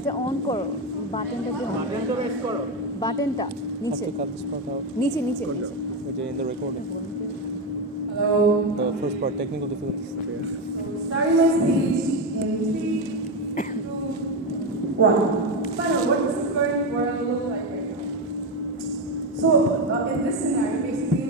এটা অন করো, বাটনটা কি বাটনটা প্রেস করো। বাটনটা নিচে Have to cut this part out. নিচে নিচে নিচে In the recording. Hello. The first part, technical difficulties. Starting my speech in 3, 2, 1. Final, what does the current world look like right now? So, in this scenario, basically,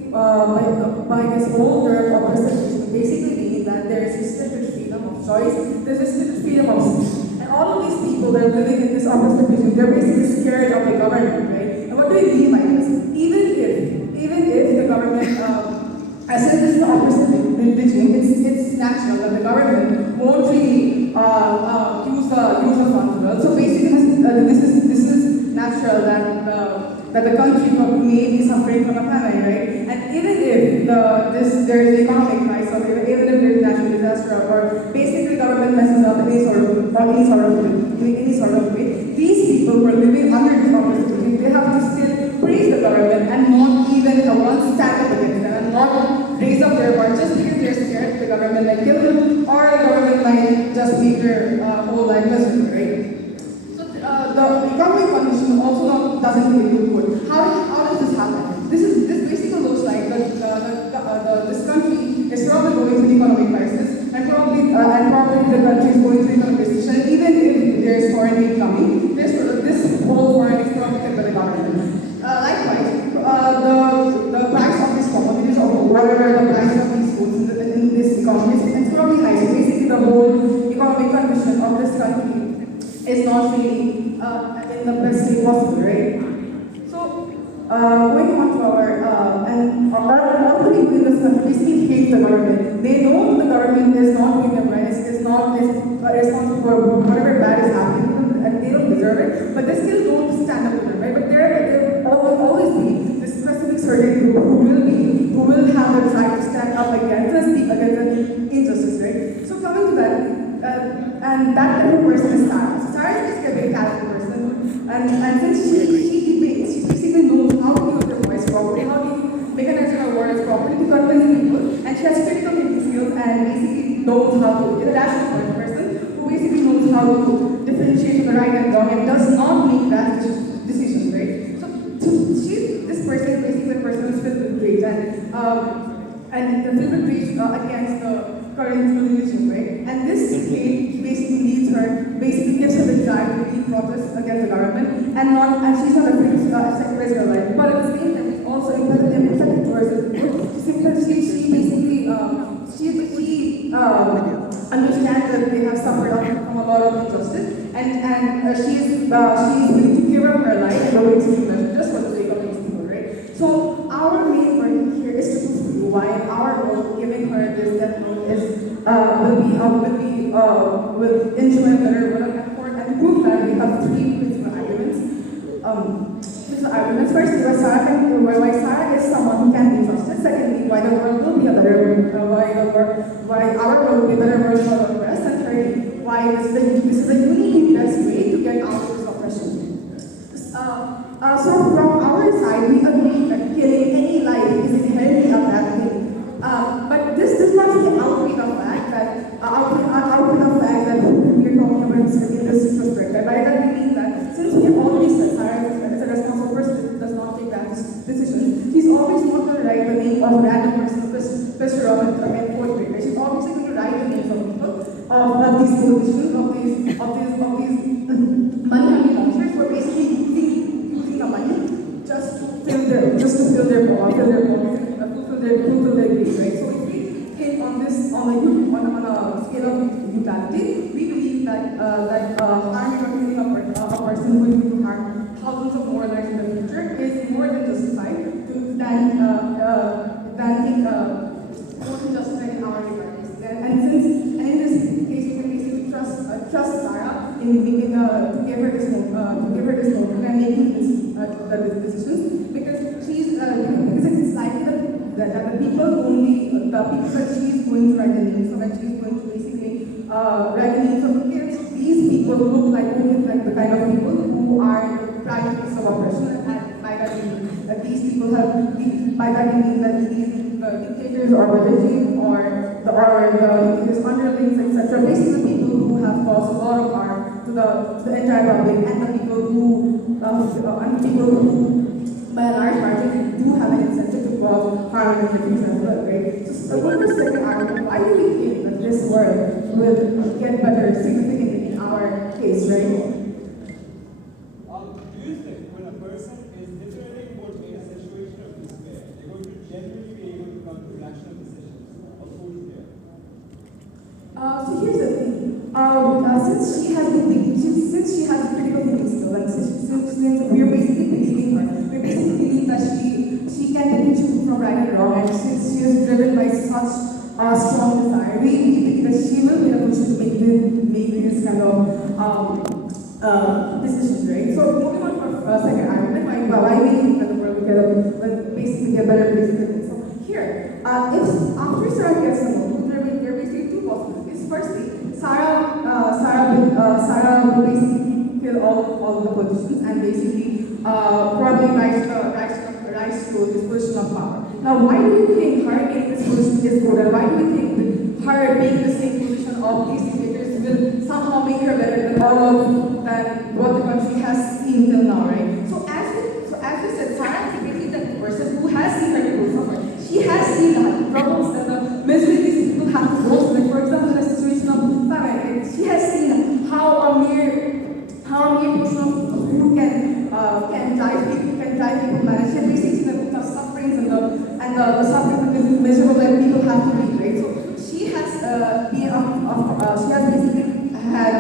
by this whole term of persecution, basically means that there is restricted freedom of choice, there's restricted freedom of speech. And all of these people that are living in this oppressive regime, they're basically scared of the government, right? And what do we mean by this? Even if the government, as it is the oppressive regime, it's natural that the government won't really use the funds well. So basically, this is natural that the country may be suffering from a famine, right? And even if there is economic crisis, or even if there is natural disaster, or basically government messes up in any sort of way, these people who are living under this oppressive regime, they have to still praise the government and not even once stand up against them and not raise up their voice just because they're scared the government might kill them or the government might just make their whole life miserable, right? So the economic condition also doesn't really look good. How does this happen? This basically looks like this country is probably going through economic crisis and probably the country is going through economic recession. Even if there is foreign aid coming, this whole foreign aid is probably kept by the government. Likewise, the price of these commodities or whatever the price of these foods in this economy is probably high. So basically, the whole economic condition of this country is not really in the best way possible, right? So going on to all the people in this country basically hate the government. They know the government is not doing them right. It's not responsible for whatever bad is happening, and they don't deserve it. But they still don't stand up to them, right? But there will always be this specific certain group who will have the right to stand up against the injustice, right? So coming to that, and that type of person is Sarah. So Sarah is basically a very talented person, and since she debates, she basically knows how to use her voice properly, how to mechanize her words properly to convince people, and she has critical thinking skills and basically knows how to, is a rational person who basically knows how to differentiate the right and wrong and does not make rash decisions, right? So this person is basically a person who's filled with rage and the filled with rage against the current ruling regime, right? And this rage basically gives her the desire to lead protests against the government and she's not afraid to sacrifice her life. But at the same time, it's also empathetic towards the people. She understands that they have suffered from a lot of injustice, and she is willing to give up her life in the way to measure just for the sake of these people, right? So our main work here is to prove to you why our role giving her this death note is will ensure a better world at court. And to prove that, we have three principal arguments. First, why Sarah is someone who can be trusted. Secondly, why the world will be a better world, why our world will be a better world for the rest. And thirdly, why this is the unique best way to get out of this oppression. So from our side, we agree that killing any life is inherently a bad thing. But this does not outweigh the fact that we are talking about this in this perspective. By that we mean that since we have already said Sarah is a responsible person who does not take that decision, she's always not going to write the name of random person, Mr. Robert, poetry. She's obviously going to write the names of people of these politicians, of these money launchers who are basically using the money just to fill their pockets and fulfill their greed, right? So if we think on a scale of brutality, we believe that harming or killing a person who is going to harm thousands of more lives in the future is more than justified than justified in our regards. And in this case, we can basically trust Sarah to give her this note and making the decisions because it's likely that the people that she's going to write the names of, and she's going to basically write the names of kids. These people look like the kind of people who are prime ministers of oppression, and by that we mean that these people have. By that we mean that these dictators or the regime or the dictators' underlings, etc. Basically, people who have caused a lot of harm to to the entire public and the people who by a large margin do have an incentive to cause harm and injuries as well, right? So what was the second argument? Why do we think that this world will get better significantly in our case, right? Do you think when a person is literally put in a situation of despair, they're going to genuinely be able to come to rational decisions of who is there? So here's the thing. Since she has critical thinking skills, like since we're basically believing her, we basically believe that she can differentiate from right and wrong, and since she is driven by such strong desire, we believe that she will be able to make this kind of decisions, right? So moving on to our second argument, why we think that the world will basically get better basically. So here, if after Sarah gets the vote, there are basically two possibilities. Firstly, Sarah will basically kill all the politicians and basically probably rise to this position of power. Now, why do you think her being this position is good, and why do you think her being the same position of these dictators will somehow make her better than what the country has seen till now, right? So as we said, Sarah is basically the person who has seen her people suffer. She has seen the problems and the misery these people have to go through. Like for example, in a situation of famine, right? She has seen how a mere portion of food can drive people mad. She has basically seen the sufferings and the suffering that is miserable that people have to live, right? So she has basically had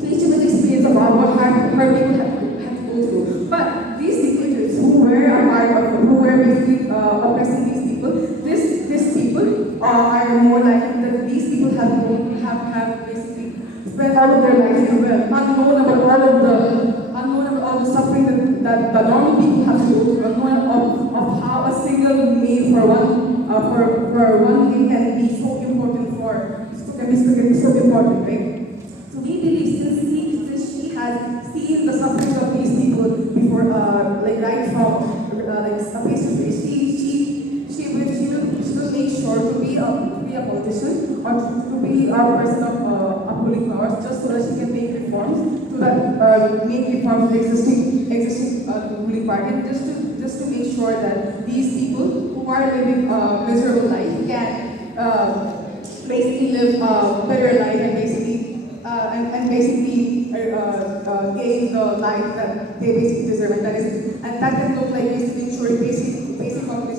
legitimate experience about what her people had to go through. But these dictators who were basically oppressing these people, these people are more likely that these people have basically spent all of their lives in the unknown about all the suffering that the normal people have to go through, unknown of how a single meal for one thing can be so important right? So we believe since she has seen the suffering of these people before, like right from face to face, she will make sure to be a politician or to be a person of upholding powers, just so that she can make reforms, to the existing ruling party, and just to make sure that these people who are living a miserable life can basically live a better life and basically gain the life that they basically deserve, and that can look like basically ensuring basic economic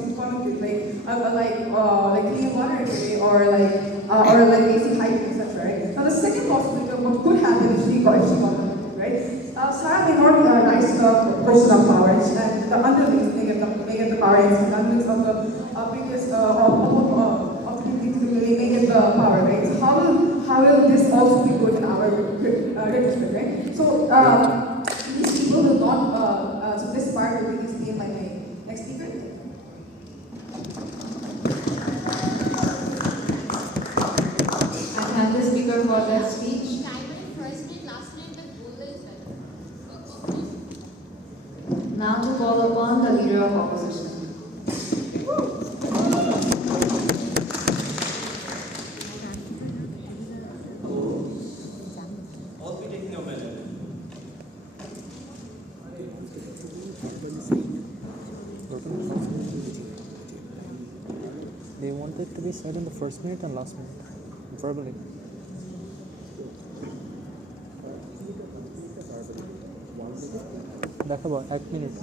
like clean water today, or like basic hygiene, etc. Right? Now the second possibility of what could happen if she got elected, right? Sarah may not rise to the position of power, and the underlings may get the power, and the underlings of the previous may get the power, right? So how will this also be good in our retrospect, right? So these people will not. So this part will be explained by my next speaker. I have the speaker for that speech. Now to call upon the leader of opposition. I'll be taking a minute. They want it to be said in the first minute and last minute, verbally. দেখাবো 1 minute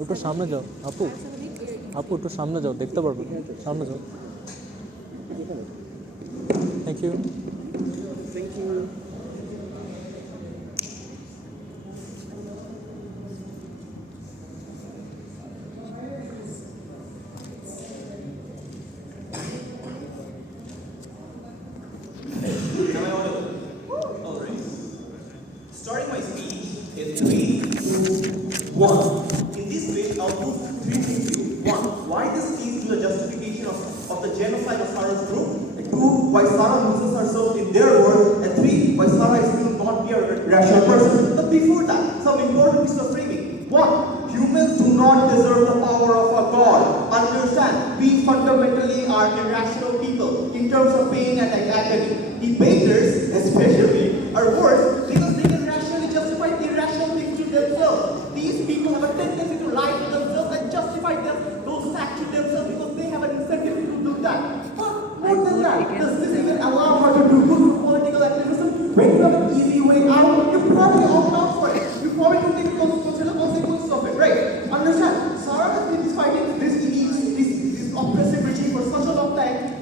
একটু সামনে যাও আপু একটু সামনে যাও, দেখতে পারবে, সামনে যাও। Thank you. Am I audible? All right. Starting my speech in 3, 2, 1. In this speech, I'll put 3 things to you. 1. Why this leads to the justification of the genocide of Sarah's group. And 2. Why Sarah loses herself in their world. And 3. Why Sarah is still not be a rational person. But before that, some important pieces of framing. 1. Humans do not deserve the power of a god. Understand, we fundamentally are irrational people. terms of pain and agony. Debaters, especially, are worse because they can rationally justify irrational things to themselves. These people have a tendency to lie to themselves and justify those facts to themselves because they have an incentive to do that. But more than that, does this even allow her to do good political activism? When you have an easy way out, you probably opt out for it. You probably don't take consider consequences of it, right? Understand? Sarah has been fighting this oppressive regime for such a long time.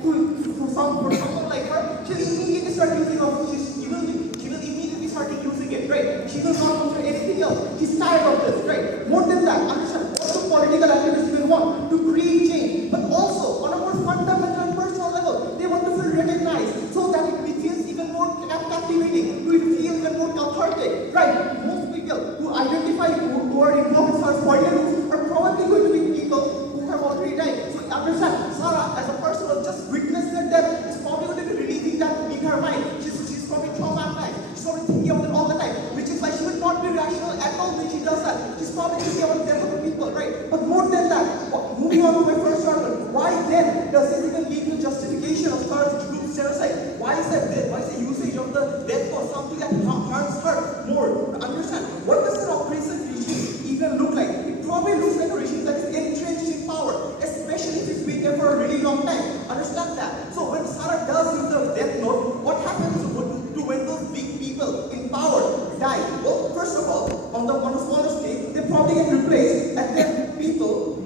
For someone like her, she'll immediately start using she will immediately start using it, right? She will not consider anything else. She's tired of this, right? More than that, understand? Also, political activists will want to create change, but also on a more fundamental and personal level, they want to feel recognized so that it feels even more captivating, to feel even more cathartic, right? Most people who identify who are involved in such politics are probably going to be people who have already died. So understand, Sarah, as a person who just witnessed their death, is probably going to be releasing that in her mind. She's probably traumatized. She's probably thinking about it all the time, which is why she would not be rational at all when she does that. She's probably thinking about the death of the people, right? But more than that, moving on to my first argument, why then does this even lead to justification of Sarah's group genocide? Why is that death? Why is the usage of the death for something that harms her more? Understand, what does an oppressive regime even look like? It probably looks like a regime that is entrenched in power, especially if it's been there for a really long time. Understand that? So when Sarah does use the death note, what happens to when those big people in power die? Well, first of all, on a smaller scale, they probably get replaced, and then people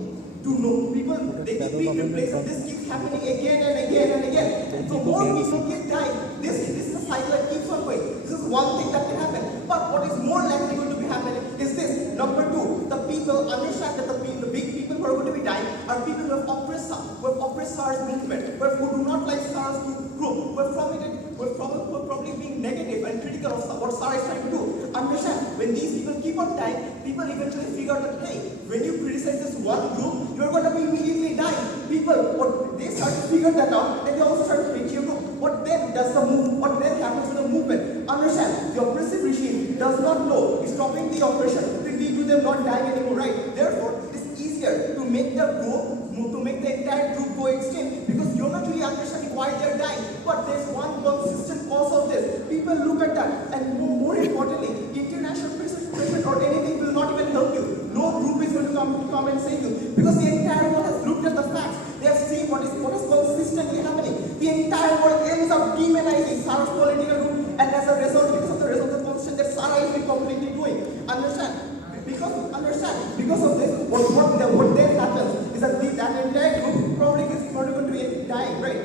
they keep being replaced, and this keeps happening again and again and again. So more people keep dying. This is a cycle that keeps on going. This is one thing that can happen. But what is more likely going to be happening is this. Number two, the people understand that the big people who are going to be dying are people who have oppressed Sarah's movement, who do not like Sarah's group, who are probably being negative and critical of what Sarah is trying to do. Understand, when these people keep on dying, people eventually figure out that, hey, when you criticize this one group, you're going to be immediately dying. They start to figure that out, and they also start to hate your group. What then happens to the movement? Understand, the oppressive regime does not know it's stopping the oppression to lead to them not dying anymore, right? Therefore, it's easier to make the entire group go extinct because you're not really understanding why they're dying. But there's one consistent cause of this. People look at that, and more importantly, international pressure or anything will not even help you. No group is going to come and save you because the entire world has looked at the facts. They have seen what is consistently happening. The entire world ends up demonizing Sarah's political group, and as a result, because of the constant that Sarah has been completely doing. Understand? Because of this, what then happens is that that entire group probably is not going to be dying, right?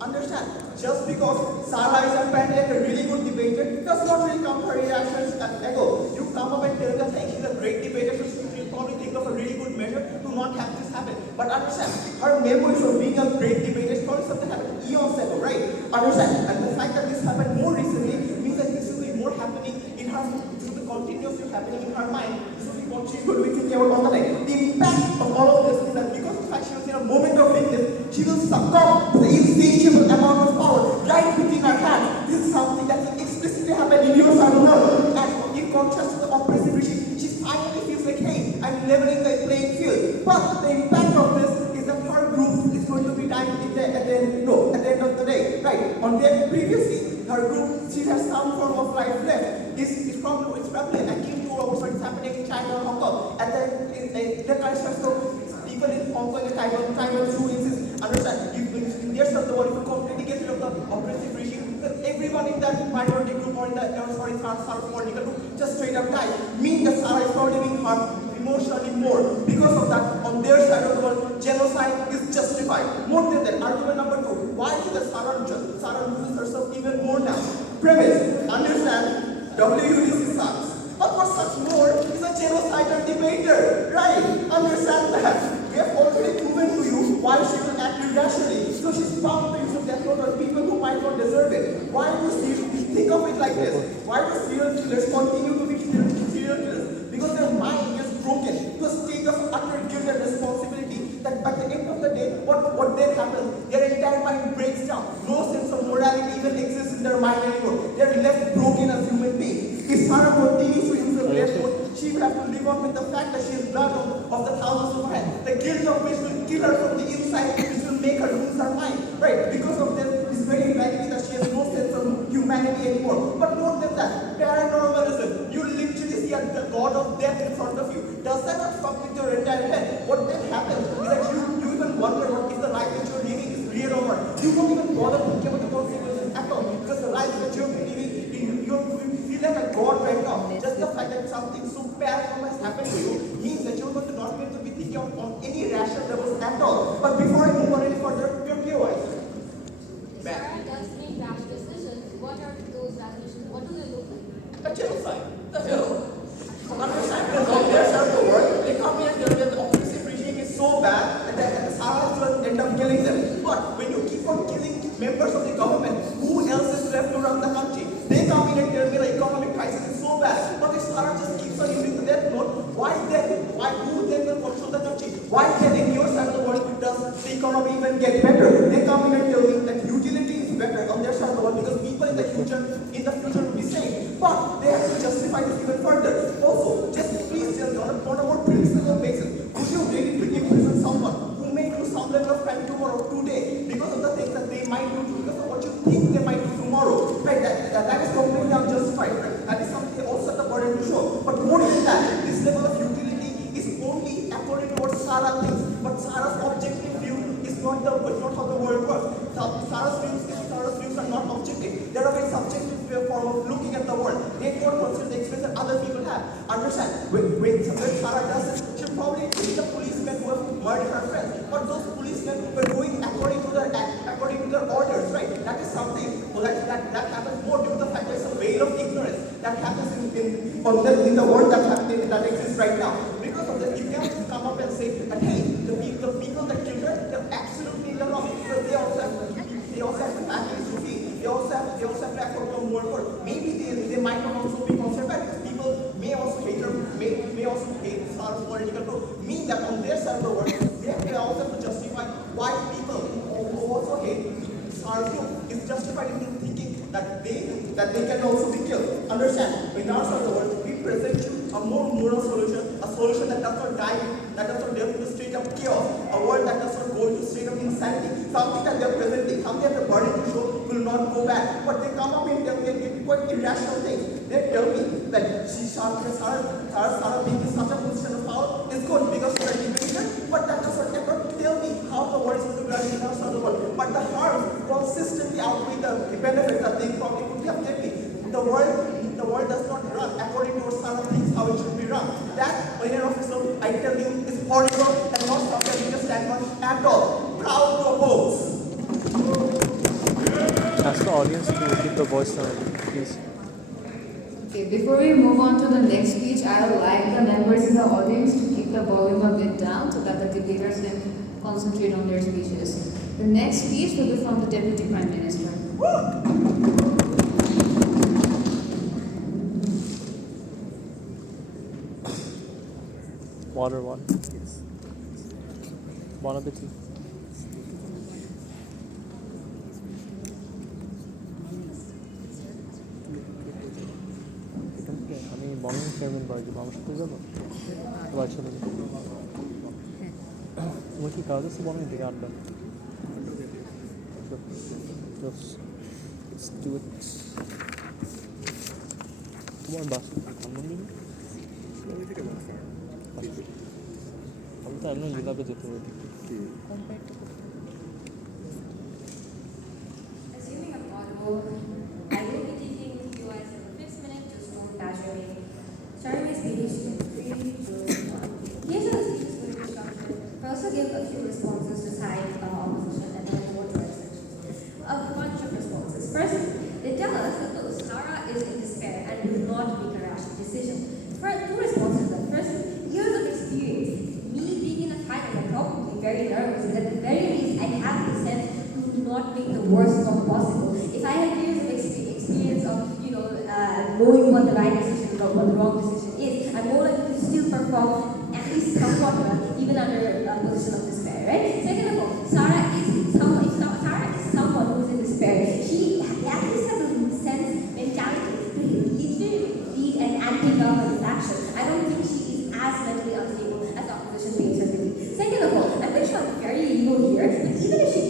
Understand? Just because Sarah is apparently a really good debater does not really come her irrational ego. You come up and tell her, hey, she's a great debater, so she'll probably think of a really good measure to not have this happen. But understand, her memories of being a great debater is probably something that happened eons ago, right? Understand? And the fact that this happened more recently means that this will be more happening in her, this will be continuously happening in her mind. This will be what she's going to be thinking about all the time. The impact of all of this is that because of the fact she was in a moment of weakness, she will succumb to the insatiable amount of power right within her hands. This is something that will explicitly happen in your son. And in contrast to the oppressive regime, she finally feels like, hey, I'm leveling the playing field. But the impact of this is that her group is going to be dying at the end of the day. Right? On the previously, her group still has some form of life left. It's probably akin to what's happening in China or Hong Kong. And then in the country, so people in Hong Kong and Taiwan who insist, understand, in their side of the world, if you completely get rid of the oppressive regime, then everyone in that minority group or in that Sarah's political group just straight up die. Meaning that Sarah is probably being harmed emotionally more. Because of that, on their side of the world, genocide is justified. More than that, argument number two, why is it that Sarah loses herself even more now? Premise, understand, WUDC sucks. But what sucks more is a genocidal debater, right? Understand that. We have already proven to you why she will act irrationally. So she's bound to use death note on people who might not deserve it. Why do you think of it like this? Why do serial killers continue to be serial killers? Because their mind is broken to a state of utter guilt and responsibility that at the end of the day, what then happens? Their entire mind breaks down. No sense of morality even exists in their mind anymore. They are left broken as human beings. If Sarah continues to use the death note, she will have to live on with the fact that she has blood of the thousands of her hands. The guilt of which will kill her from the inside, which will make her lose her mind, right? Because of this, it's very likely that she has no sense of humanity anymore. But more than that, paranormalism, you literally see the god of death in front of you. Does that not fuck with your entire head? What then happens is that you even wonder what if the life that you're living is real or not. You won't even bother thinking about the consequences at all, because the life that you're living, you feel like a god right now. Just the fact that something so paranormal has happened to you means that you're going to not be able to be thinking on any rational levels at all. But before I move on any further, you're POIs. Sarah does make rash decisions. What are those rash decisions? What do they look like? A genocide. The hell? Understand? Because on their side of the world, they come here and tell them the oppressive regime is so bad and that the Saras will end up killing them. But when you keep on killing members of the government, who else is left to run the country? They come in and tell me the economic crisis is so bad. But if Sarah just keeps on using the death note, why then? Who then will control the country? Why then in your side of the world does the economy even get better? They come in and tell me that utility is better on their side of the world because people in the future will be saying. But they have to justify this even further. Also, just please tell me on a more principle basis, would you really imprison someone who may do some level of crime tomorrow, today, because of the things that they might do, because of what you think they might do tomorrow? Right? That is completely unjustified, right? That is something they also have the burden to show. But more than that, this level of utility is only according to what Sarah thinks. But Sarah's objective view is not how the world works. Sarah's views are not objective. They are a very subjective form of looking at the world. They don't consider the experience that other people have. Understand? When Sarah does this, she'll probably treat the policemen who have murdered her friends. But those policemen were going according to their orders, right? That is something that happens more due to the fact that it's a veil of ignorance that happens in the world that exists right now. Because of this, you can't just come up and say that hey, the people that killed her, they're absolutely in the wrong because they also have families to feed. They also have to act for more work. Maybe they might not also be conservative. People may also hate her, may also hate Sarah's political group. Mean that on their side of the world, they also have to justify why people who also hate Sarah's group is justified in thinking that they can also be killed. Understand? In our side of the world, we present you a more moral solution, a solution that does not delve into straight up chaos, a world that does not go into straight up insanity. Something that they are presenting, something that the burden to show will not go back. But they come up and they quite irrational things. They tell me that Sarah being in such a position of power is good because she's a dictator, but that does not tell me how the world is going to be running in our side of the world. But the harms consistently outweigh the benefits that they probably could have given me. The world does not run according to what Sarah thinks how it should be run. That, in and of itself, I tell you, is horrible and not something we can stand on at all. Proud to oppose. Ask the audience to keep the voice down, please. Okay, before we move on to the next speech, I would like the members in the audience to keep the volume a bit down so that the debaters can concentrate on their speeches. The next speech will be from the Deputy Prime Minister. Water. One of the two. আমি বর্ণন chairman বাড়ি যাবো আমার সাথে যাবো বাড়ির সাথে তোমার কি কাজ আছে বর্ণন থেকে আড্ডা তোমার বাসা ধানমন্ডি আমি তো এমন জেলাতে যেতে পারি Assuming I'm audible, I will be taking you guys in the 5th minute to smooth measure me. Starting my speech in 3, 2, 1. Here's how the speech is going to be structured. I also give a few responses to side opposition and then more to our sections. A bunch of responses. First, they tell us that though Sarah is in despair and will not make a rash decision. For 2 responses. First, years of experience. Me being in a fight, I'm probably very nervous, but at the very least, I have the sense to not make the worst not possible. If I have years of experience of, knowing what the right decision or what the wrong decision is, I'm more likely to still perform at least somewhat well, even under a position of despair, right? Second of all, Sarah is someone who is in despair. She at least has a sense, mentality to lead an anti-government action. I don't think she is as mentally unstable as the opposition paints her to be. Second of all, I'm pretty sure I'm very evil here, but even if she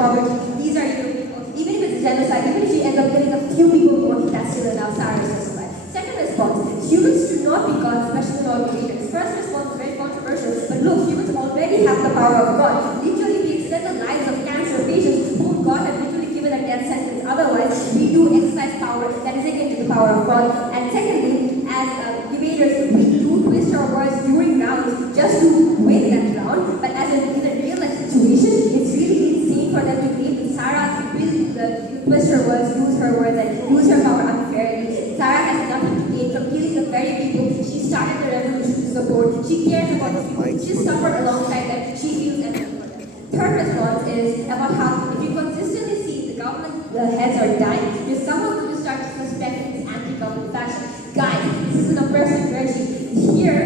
poverty. These are your people. Even if it's genocide, even if she ends up killing a few people more, that's still enough. Sarah is justified. Second response, humans should not be God, especially in all creations. First response is very controversial, but look, humans already have the power of God. Literally, we extend the lives of cancer patients whom God has literally given a death sentence. Otherwise, we do exercise power that is akin to the power of God. And secondly, as debaters, we do twist our words during rounds just to win that round. But as in a real life situation, it's really insane for them to believe that Sarah will twist her words, use her words, and use her power unfairly. Sarah has nothing to gain from killing the very people she started the revolution to support. She cares about the people. She suffered alongside them. She feels empathy for them. Third response is about how if you consistently see the government heads are dying, you're somehow going to start suspecting this anti-government faction. Guys, this is an oppressive regime. Here,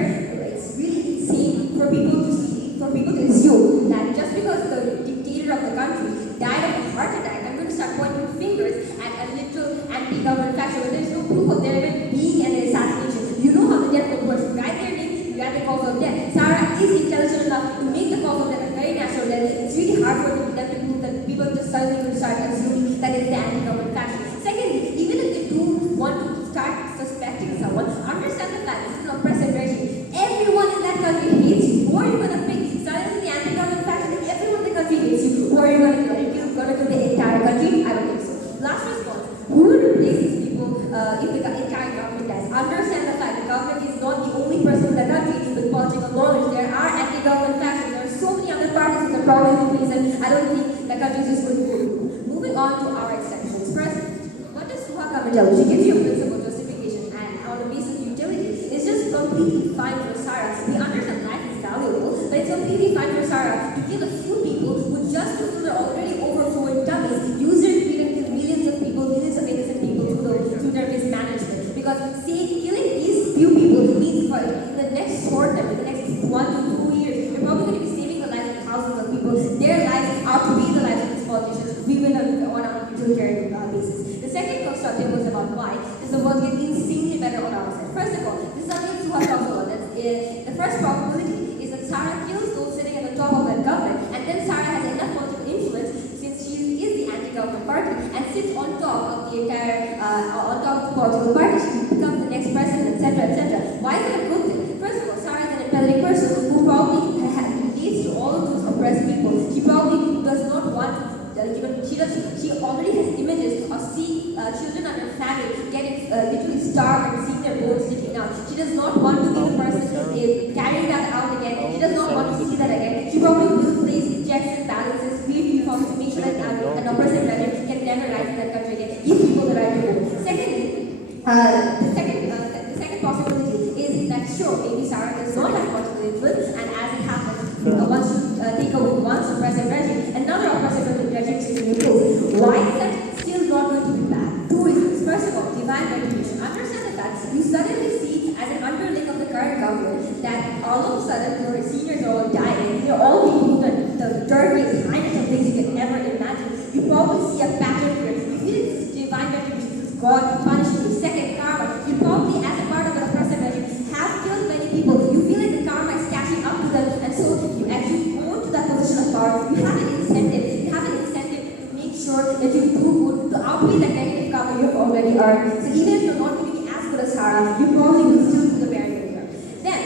it's really insane for people to assume that just because the dictator of the country died of a heart attack, I'm going to start pointing fingers at a little anti-government faction when there's no proof of there even being an assassination. You know how the death code works. Write their name, you write the cause of death. Sarah is intelligent enough to make the cause of death a very natural death. It's really hard for them to prove that people just suddenly will start assuming that it's the anti-government faction. Secondly, even if they do want to start suspecting someone, understand the fact this is an oppressive regime. Everyone in that country hates you. Who are you going to pick? Suddenly the anti-government faction, if everyone in the country hates you, who are you going to kill? Are you going to kill the entire country? I don't think so. Last response, who will replace these people if the entire government dies? Understand the fact the government is not the only person in the country with political knowledge. There are anti-government factions. There are so many other parties in the problem reason. I don't think the country is just going to go. Moving on to our exceptions. First, what does Suha tell you? She gives you a principle justification and on the basis of utility. It's just completely fine for Sarah. We understand life is valuable, but it's completely fine for Sarah to kill a few people who just to fill their already overflowing tummies, use their freedom to kill millions of people, millions of innocent people through their mismanagement. Because killing these few people means for in the next short term, in the next 1 to 2 years, you're probably going to be saving the lives of thousands of people. Their lives outweigh the lives of these politicians. We will on a utilitarian basis. The second constructive was about why is the world get insanely better on our side. First of all, this is something Suha talks about. The first probability is that Sarah kills those sitting at the top of that government, and then Sarah has enough political influence since she is the anti-government party and sits on top of the entire, on top of the political party. She becomes the next president, etc., etc. Why is it a good thing? First of all, Sarah is an empathetic person who probably leads to all of those oppressed people. She probably does not want to. She already has images of seeing children and her family getting literally starved and seeing their bones sticking out. She does not want to be the person carrying that out again. She does not want to see that again. She probably will place checks and balances, create reforms to make sure that an oppressive regime can never rise in that country again. Give people the right to vote. Secondly, the second possibility is that sure, maybe Sarah does not have political influence, and as it happens, once you take away one oppressive regime, another oppressive regime is in place. Why is that still not going to be bad? Two reasons. First of all, divine retribution. Understand the fact you suddenly see as an underling of the current government that all of a sudden your seniors are all dying. They're all being the dirtiest, heinous of things you can ever imagine. You probably see a pattern here. You feel it's divine retribution. It's God punishing you. Second, karma. You probably, as a part of the oppressive regime, have killed many people. You feel like the karma is catching up to them, and so you actually go to that position of power. You have an incentive. You have an incentive to make sure that you do good to outweigh that negative karma you have already earned. So even if you're not going to be as good as Sarah, you probably will still do the bare minimum. Then,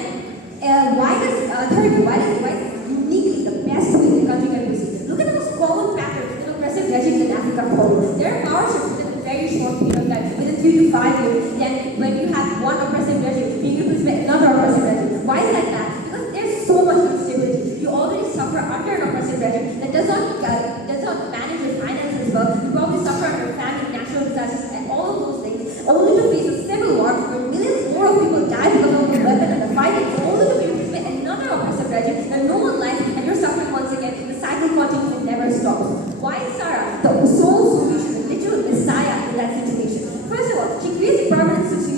thirdly, why is uniquely the best way the country can proceed? Look at the most common patterns in oppressive regimes in Africa follow. There are power shifts within a very short period of time, within 3 to 5 years. Then, when you have one oppressive regime being replaced by another oppressive regime, why is like that? Because there's so much instability. You already suffer under an oppressive regime that does not manage your finances well. You probably suffer under famine, natural disasters, and all of those things, only to face a civil war where millions more of people die because of the weapon and the fighting, only to be replaced by another oppressive regime and no one likes, and you're suffering once again. The cycle continues and never stops. Why is Sarah the sole solution, the literal messiah in that situation? First of all, she creates a permanent solution.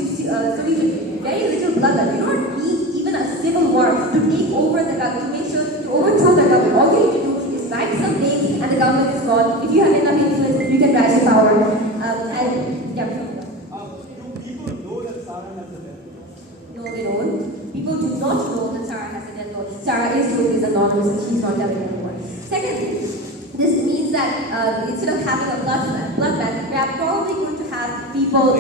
Very little bloodbath. You don't need even a civil war to take over the government, to make sure to overthrow the government. All you need to do is write some names and the government is gone. If you have enough influence, you can rise to power. Do people know that Sarah has a death note? No, they don't. People do not know that Sarah has a death note. Sarah is doing this anonymous and she's not telling anyone. Secondly, this means that instead of having a bloodbath, we are probably going to have people,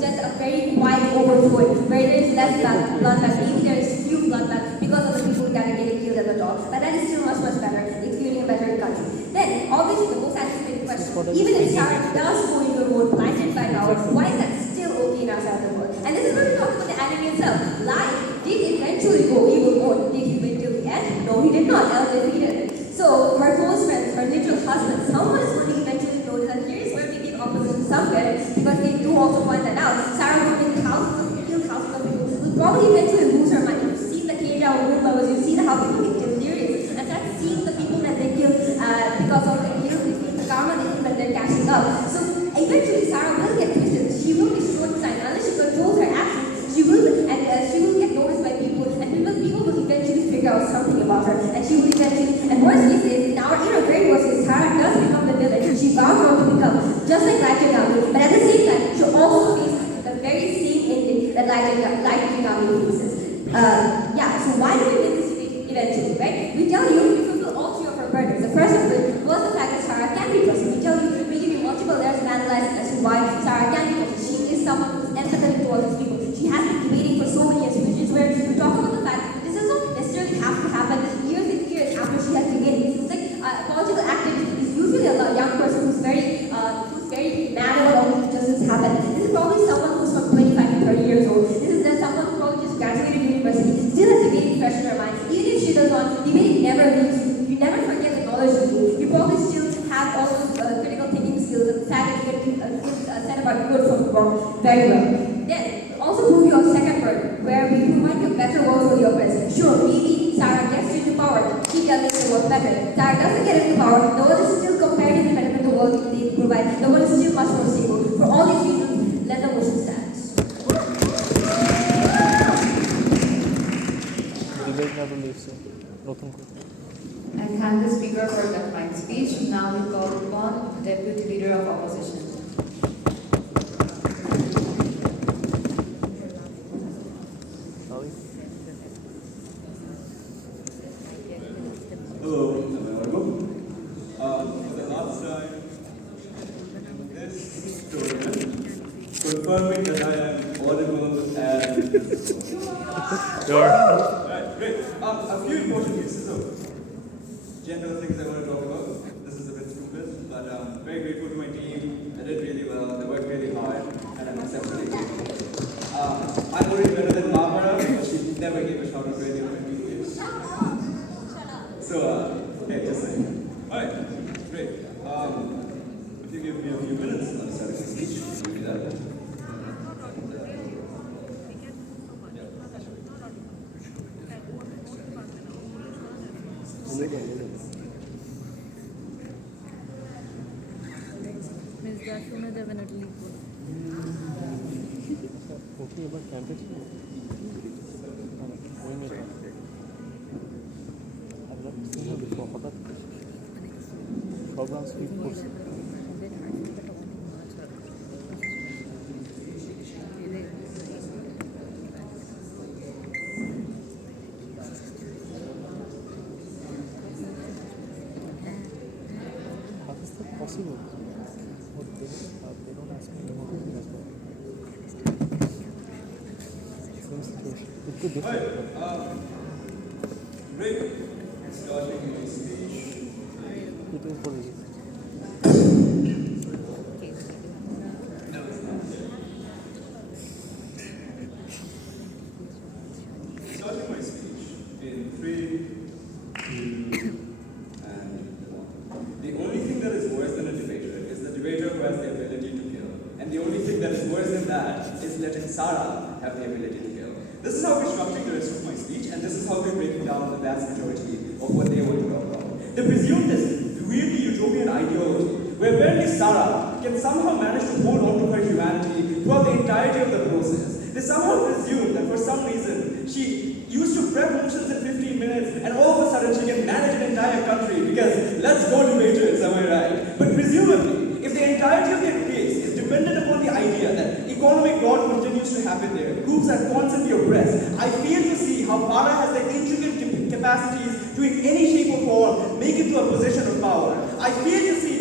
just a very quiet overthrow where there is less bloodbath, maybe there is few bloodbaths because of the people that are getting killed at the top. But that is still much, much better. It's creating a better country. Then, obviously, the most anticipated question, even if Sarah does go into a world blinded by power, why is that still okay in our side of the world? And this is where we talk about the anime itself. Light did eventually go evil mode. Did he win till the end? No, he did not. El defeated it. So, her close friends, her literal husband, someone is going to eventually notice that here is where we give opposition somewhere, because they do also point that out. Sarah will kill thousands of people, will probably eventually lose her mind. You've seen the K-drama movie lovers, you see how people get delirious, and start seeing the people that they kill because of the guilt, they feel the karma they feel that they're cashing out. So eventually Sarah will get twisted. She will be short sighted unless she controls her actions. She will get noticed by people, and people will eventually figure out something about her, and she will eventually. And worst case is, in our era, very worst case, Sarah does become the villain. She vows not to become, just like Light Yagami. But at the same time, she also faces the very same ending that Light Yagami faces. So why did we win this debate eventually, right? We tell you, we fulfill all three of her burdens. The first of which was the fact that Sarah can be trusted. We tell you, we give you multiple layers of analysis as to why Sarah can be trusted. She is someone who's empathetic towards these people. She has been debating for so many years, which is where we talk about the fact that this does not necessarily have to happen years and years after she has begun. It's like political activity is usually a young person who's very mad about all the justice happened. This is probably someone who's from 25 to 30 years old. This is someone who probably just graduated university, still has debating fresh in her mind. Even if she does not, debating never leaves you. You never forget the knowledge you do. You probably still have all those critical thinking skills and the fact that you can set about good from wrong very well. Then, also prove your second word, where we provide you a better world for the oppressed. Sure, maybe Sarah gets into power. She does make the world better. Sarah doesn't get into power. The world is still comparatively better than the world they provide. The world is still much more stable. For all these reasons, let the motion stand. I thank the speaker for the fine speech. Now we call upon Deputy Leader of Opposition. Hello, am I audible? For the last time, this document confirming that I am audible and Alright, great. A few important pieces of general things I want to talk about. This is a bit stupid, but I'm very grateful to my team. They did really well, they worked really hard, and I'm exceptionally grateful. I'm already better than Barbara, but she never gave a shout out to any of my videos. So, hey, just saying. Alright, great. If you give me a few minutes, I'll start my speech. We'll do that. Okay, about temperature. Program speed course. How is that possible? They don't ask me anything as well. Same situation. It could be different. Great. Starting my speech. It is for you. Starting my speech in 3, 2, and 1. The only thing that is worse than a debater is the debater who has the ability to kill. And the only thing that is worse than that is letting Sarah have the ability to kill. This is how we're structuring the rest of my speech, and this is how we're breaking down the vast majority of what they want to talk about. They presume this weirdly utopian ideology, where apparently Sarah can somehow manage to hold on to her humanity throughout the entirety of the process. They somehow presume that for some reason she used to prep motions in 15 minutes, and all of a sudden she can manage an entire country because let's go debaters, am I right? But presumably, if the entirety of their case is dependent upon the idea that economic growth continues to happen there, groups are constantly oppressed, I fail to see how Para has the intricate capacities to, in any shape or form, make it to a position of power. I fail to see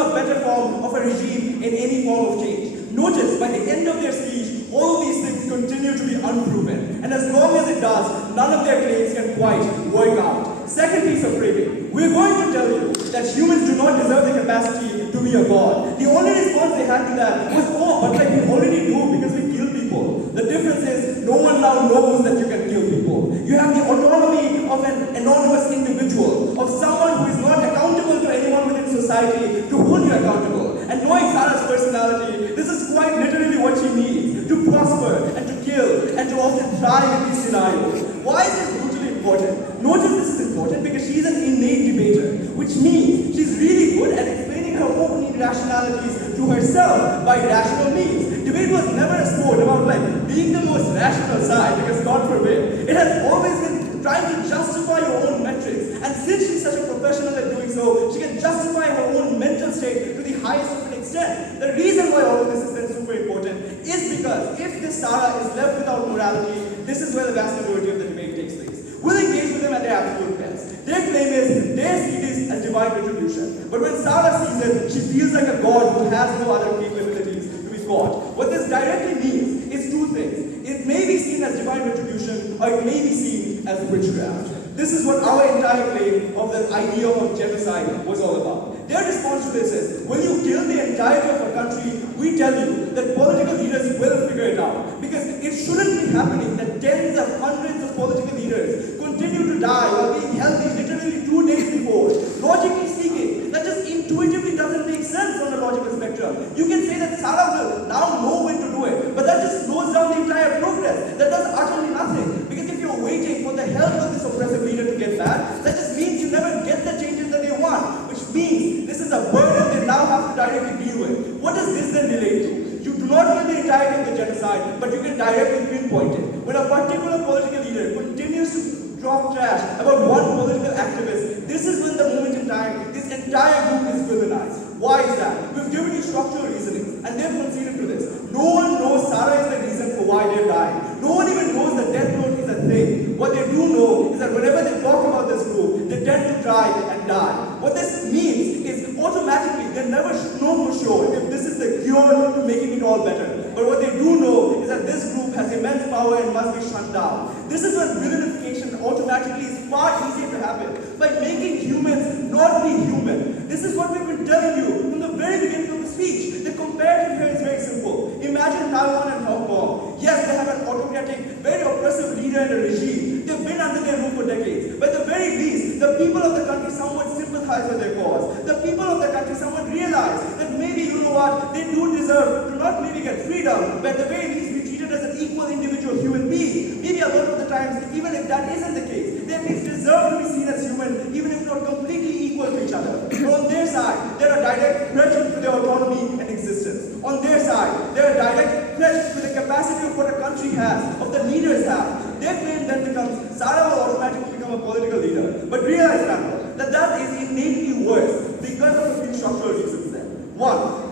a better form of a regime in any form of change. Notice, by the end of their speech, all of these things continue to be unproven. And as long as it does, none of their claims can quite work out. Second piece of framing. We're going to tell you that humans do not deserve the capacity to be a god. The only response they had to that was, oh, but like we already do because we kill people. The difference is, no one now knows that you can kill people. You have the autonomy of an anonymous individual, of someone who is not accountable to anyone within society to hold you accountable. And knowing Sarah's personality, this is quite literally what she needs to prosper and to kill and to often thrive in these scenarios. Why is this brutally important? Notice this is important because she's an innate debater, which means she's really good at explaining her own irrationalities to herself by rational means. Debate was never a sport about like being the most rational side, because God forbid. It has always been trying to justify your own metrics. And since she's such a professional at doing so, she can justify her own mental state to the highest of an extent. The reason why all of this is then super important is because if this Sarah is left without morality, this is where the vast majority of the debate takes place. We'll engage with them at their absolute best. Their claim is they see this as divine retribution. But when Sarah sees it, she feels like a god who has no other capabilities to be fought. What this directly means is two things. It may be seen as divine retribution, or it may be seen as witchcraft. This is what our entire claim of the idea of genocide was all about. Their response to this is, when you kill the entirety of a country, we tell you that political leaders will figure it out. Because it shouldn't be happening that tens of hundreds of political leaders continue to die while being healthy literally 2 days before. Logically speaking, that just intuitively doesn't make sense on a logical spectrum. You can say that Sarah will now know when to do it, but that just slows down the entire progress. That does utterly nothing. Because if you're waiting for the help of this oppressive leader to get back, that just means you never get the changes that they want, which means this is a burden they now have to directly deal with. What does this then relate to? You do not kill the entirety of the genocide, but you can directly pinpoint it. When a particular political leader continues to talk trash about one political activist, this is when the moment in time this entire group is villainized. Why is that? We've given you structural reasoning, and they've conceded to this. No one knows Sarah is the reason for why they're dying. No one even knows that death note is a thing. What they do know is that whenever they talk about this group, they tend to try and die. What this means is automatically they never know for sure if this is the cure to making it all better. But what they do know is that this group has immense power and must be shut down. This is when villainification automatically is far easier to happen by making humans not be human. This is what we've been telling you from the very beginning of the speech. The comparative here is very simple. Imagine Taiwan and Hong Kong. Yes, they have an autocratic, very oppressive leader and a regime. They've been under their rule for decades. But at the very least, the people of the country somewhat sympathize with their cause. The people of the country somewhat realize that maybe, you know what, they do deserve to not maybe get freedom, but at the very least be treated as an equal individual human being. Maybe a lot of the times, even if that isn't the case, they at least deserve to be seen as human, even if not completely equal to each other. But on their side, there are direct threats to their autonomy and existence. On their side, there are direct threats to the capacity of what a country has, of the leaders have. Their claim then becomes, Sarah will automatically become a political leader. But realize, Randall, that that is innately worse because of a few structural reasons then. One,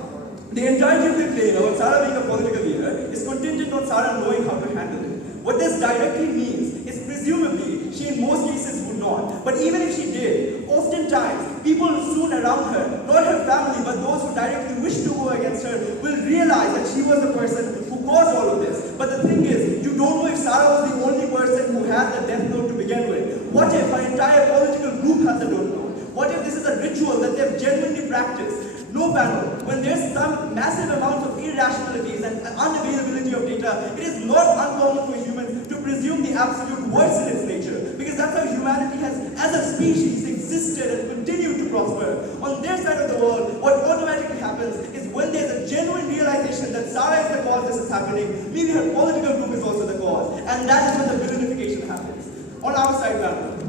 the entirety of the claim about Sarah being a political leader is contingent on Sarah knowing how to handle it. What this directly means is presumably she in most cases would not. But even if she did, oftentimes people soon around her, not her family, but those who directly wish to go against her, will realize that she was the person who caused all of this. But the thing is, you don't know if Sarah was the only person who had the death note to begin with. What if her entire political group has the death note? What if this is a ritual that they've genuinely practiced? No panel. When there's some massive amounts of irrationalities and unavailability of data, it is not uncommon for humans to presume the absolute worst in its nature. Because that's how humanity has, as a species, existed and continued to prosper. On their side of the world, what automatically happens is when there's a genuine realization that Sarah is the cause this is happening, maybe her political group is also the cause. And that is when the villainification happens. On our side,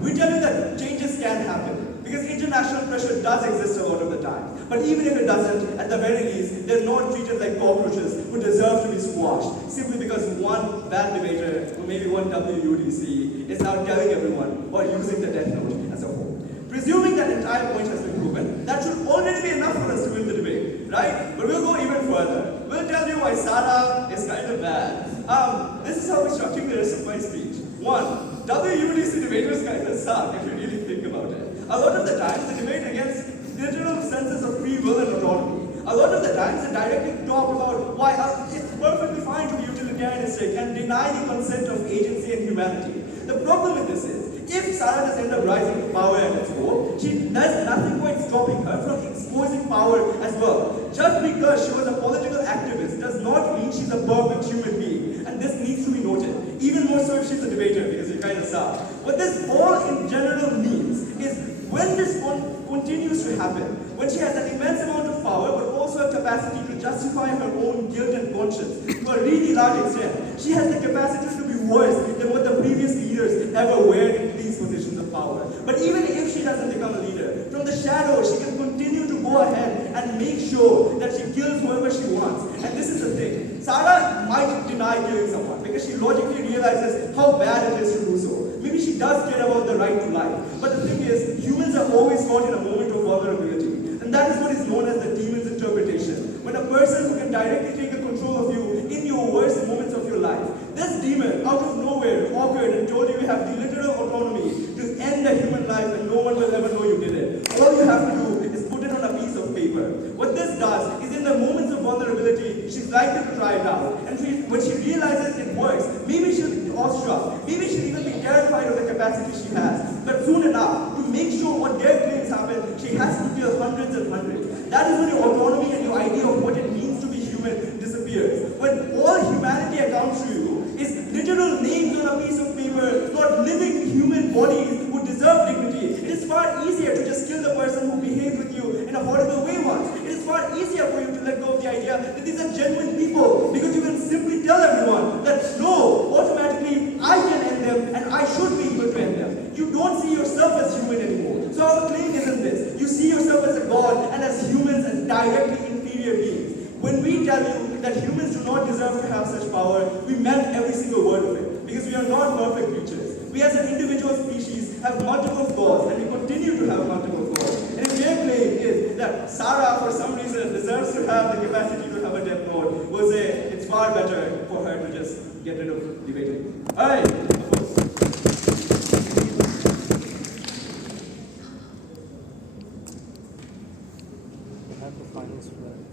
we tell you that changes can happen. Because international pressure does exist a lot of the time. But even if it doesn't, at the very least, they're not treated like cockroaches who deserve to be squashed, simply because one bad debater, or maybe one WUDC, is now telling everyone, or using the death note as a whole. Presuming that entire point has been proven, that should already be enough for us to win the debate, right? But we'll go even further. We'll tell you why Sarah is kind of bad. This is how we're structuring the rest of my speech. One, WUDC debaters kind of suck if you really think about it. A lot of the times, the debate against literal senses of free will and autonomy. A lot of the times they directly talk about why it's perfectly fine to be utilitarianistic and deny the consent of agency and humanity. The problem with this is, if Sarah does end up rising to power at its core, she does nothing quite stopping her from exposing power as well. Just because she was a political activist does not mean she's a perfect human being. And this needs to be noted. Even more so if she's a debater, because you kind of saw. What this all in general means is when this continues to happen, when she has an immense amount of power, but also a capacity to justify her own guilt and conscience to a really large extent, she has the capacity to be worse than what the previous leaders ever were in these positions of power. But even if she doesn't become a leader, from the shadows she can continue to go ahead and make sure that she kills whoever she wants. And this is the thing. Sarah might deny killing someone because she logically realizes how bad it is to do so. Maybe she does care about the right to life. But the thing is, humans are always caught in a moment of vulnerability. And that is what is known as the demon's interpretation. When a person who can directly take control of you in your worst moments of your life, this demon, out of nowhere, occurred and told you you have the literal autonomy to end a human life and no one will ever know you did it. All you have to do is put it on a piece of paper. What this does is in the moments of vulnerability, she's likely to try it out. And when she realizes it works, maybe she'll be awestruck. Maybe she'll even be terrified of the capacity she has. But soon enough, to make sure what their claims happen, she has to kill hundreds and hundreds. That is when your autonomy and your idea of what it means to be human disappears. When all humanity accounts to you is literal names on a piece of paper, not living human bodies who deserve dignity. It is far easier to just kill the person who behaved with you in a horrible way once. It is far easier for you to let go of the idea that these are genuine people, because you can simply tell everyone that no, automatically I can end them and I should be able to end them. You don't see yourself as human anymore. So our claim isn't this. You see yourself as a god and as humans as directly inferior beings. When we tell you that humans do not deserve to have such power, we meant every single word of it. Because we are not perfect creatures. We as an individual species have multiple flaws, and we continue to have multiple flaws. And if their claim is that Sarah, for some reason, deserves to have the capacity to have a death note, we'll say it's far better for her to just get rid of debating. Alright, of course.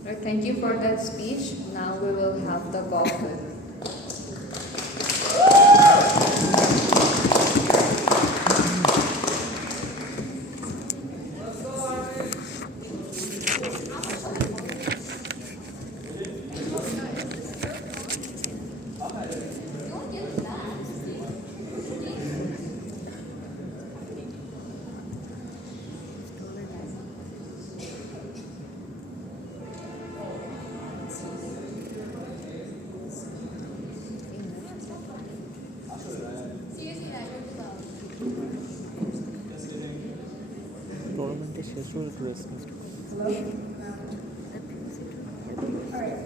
Right, thank you for that speech. Now we will have the goblet. Hello? Alright.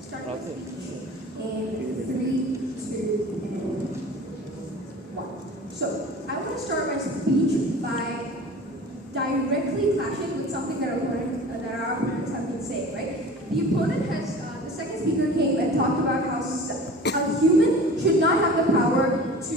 Start in 3, 2, and 1. So, I want to start my speech by directly clashing with something that our opponents have been saying, right? The opponent has, the second speaker came and talked about how a human should not have the power to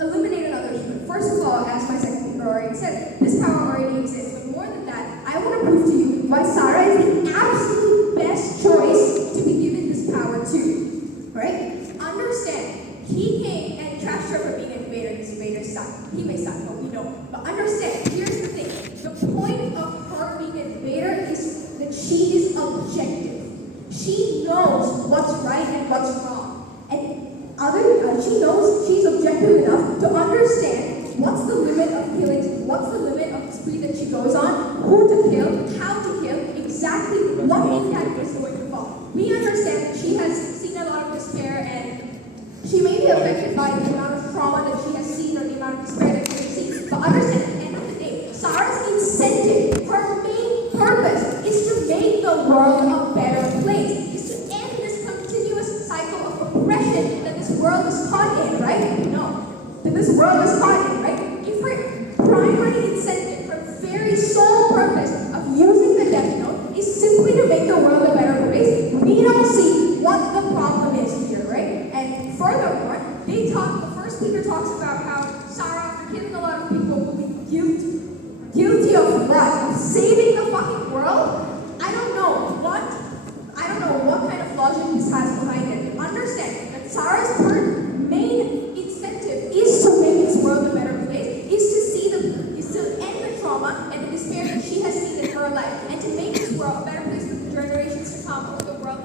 eliminate another human. First of all, as my second speaker already said, this power already exists. But more than that, I want to prove to you why Sarah is the absolute best choice to be given this power to. Right? Understand, he came and trashed her for being an invader. This invader sucked. He may suck, but we know. But understand, here's the thing. The point of her being an invader is that she is objective. She knows what's right and what's wrong. And she knows she's objective enough to understand what's the limit of killings, what's the limit of the spree that she goes on, who to kill, how to kill, exactly what impact is going to fall. We understand that she has seen a lot of despair and she may be affected by the amount of trauma that she has seen or the amount of despair that she has seen. But understand, at the end of the day, Sarah's incentive, her main purpose, is to make the world a better place. Is to end this continuous cycle of oppression that this world is caught in, right? No. That this world is caught in, right? If her primary incentive, her very sole purpose of using the death note is simply to make the world a better place, we don't see what the problem is here, right? And furthermore, the first speaker talks about how Sarah, after killing a lot of people, will be guilty of saving the fucking world? I don't know what kind of logic this has behind it. Understand that Sarah's main incentive is to make this world a better place, is to end the trauma and the despair that she has seen in her life, and to make this world a better place for the generations to come, or the world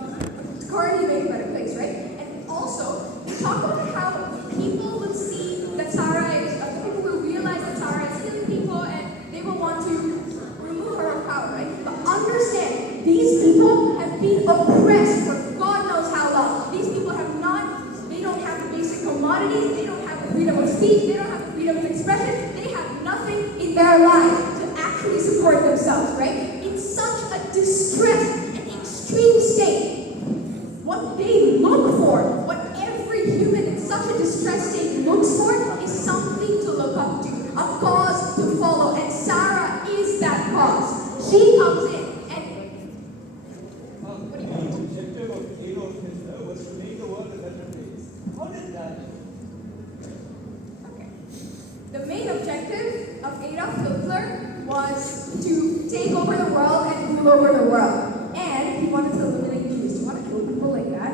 to currently make a better place, right? And also, we talk about how people will see that Sarah is, people will realize that Sarah is killing people, and they will want to remove her of power, right? But understand, these people have been oppressed for God knows how long. These people they don't have the basic commodities, they don't have the freedom of speech, they don't have the freedom of expression, they have nothing in their lives to actually support themselves, right? In such a distressed and extreme state, what they look for, what every human in such a distressed state looks for, is something to look up to, a cause to follow, and Sarah is that cause. She comes in and what do you The objective of Adolf Hitler was to make the world a better place. How did that? Okay. The main objective of Adolf Hitler was to take over the world and rule over the world. And he wanted to eliminate Jews. You want to kill people like that?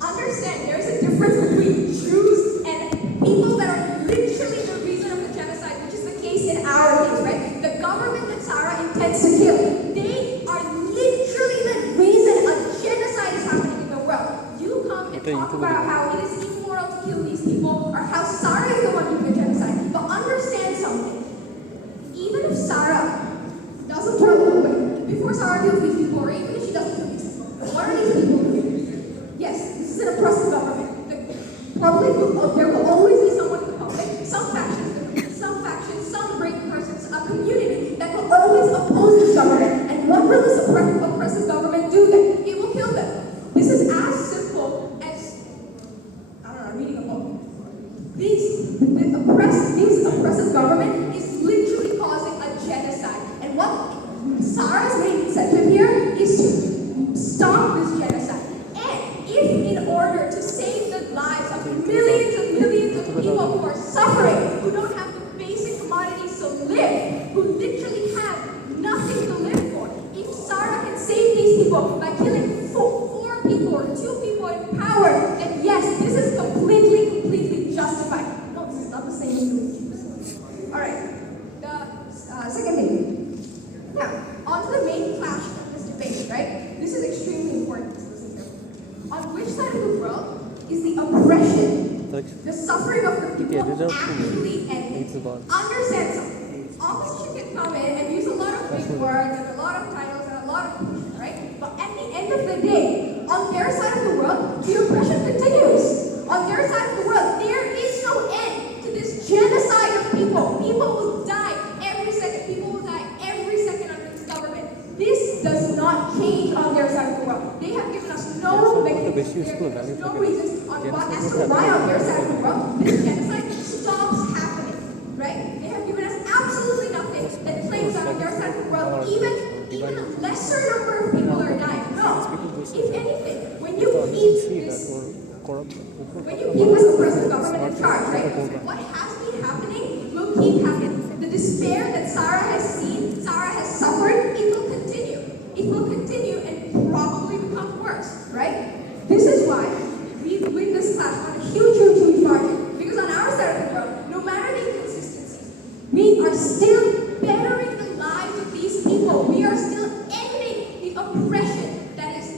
Understand, there's a difference between Jews and people that are literally the reason of the genocide, which is the case in our case, right? The government that Sarah intends to kill, they are literally the reason a genocide is happening in the world. You come and talk about how it is immoral to kill these people, or how Sarah is the one doing the genocide. But understand something. Even if Sarah doesn't kill them, before Sarah kills these people, or even if she doesn't kill these people, what are these people doing? Yes, this is an oppressive government. There will always be someone in the public, some factions, some brave persons, a community that will always oppose this government. And what will this oppressive government do then? It will kill them. This is as simple as, I don't know, I'm reading a book. This oppressive government is literally causing a genocide. And what Sarah's main incentive here is to stop this genocide. And if in order to save the lives of millions of people who are suffering, who don't have the basic commodities to live, who literally have nothing to live for, if Sarah can save these people by killing four people or 2 people in power, then yes, this is completely justified. No, this is not the same as doing Jews. Alright, the second thing. Now, on to the main clash of this debate, right? This is extremely important to listen to. On which side of the world is the oppression, the suffering of the people actually ending? Understand something. Opposition can come in and use a lot of big words and a lot of titles and a lot of push, right? But at the end of the day, on their side of the world, the oppression continues. On their side of the world, there is no end to this genocide of people. People will die every second. People will die every second under this government. This does not change on their side of the world. They have given us no mechanisms, no reasons on as to why on their side of the world this genocide stops happening, right? They have given us absolutely nothing that claims that on their side of the world even a lesser number of people are dying. No. If anything, when you keep this oppressive government in charge, right? What has been happening will keep happening. The despair that Sarah has seen, Sarah has suffered, it will continue. It will continue and probably become worse, right? This is why we win this clash on a huge margin. Because on our side of the world, no matter the inconsistencies, we are still bettering the lives of these people. We are still ending the oppression that is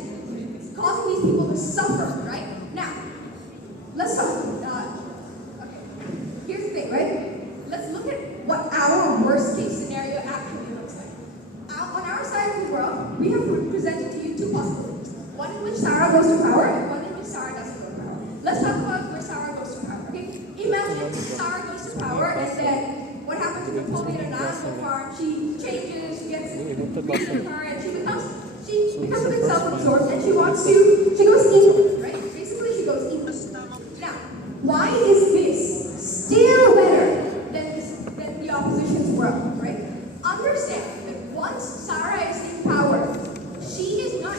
causing these people to suffer, right? Now, let's talk. Okay, here's the thing, right? Let's look at what our worst case scenario actually looks like. On our side of the world, we have presented to you 2 possibilities. One in which Sarah goes to power, and one in which Sarah doesn't go to power. Let's talk about where Sarah goes to power, okay? Imagine Sarah goes to power, and then what happens to Napoleon and Animal Farm? She changes, she gets rid of her, and she becomes a bit self-absorbed, and she goes evil, right? Basically, she goes evil. Now, why is this still better than the opposition's world, right? Understand that once Sarah is in power, she is not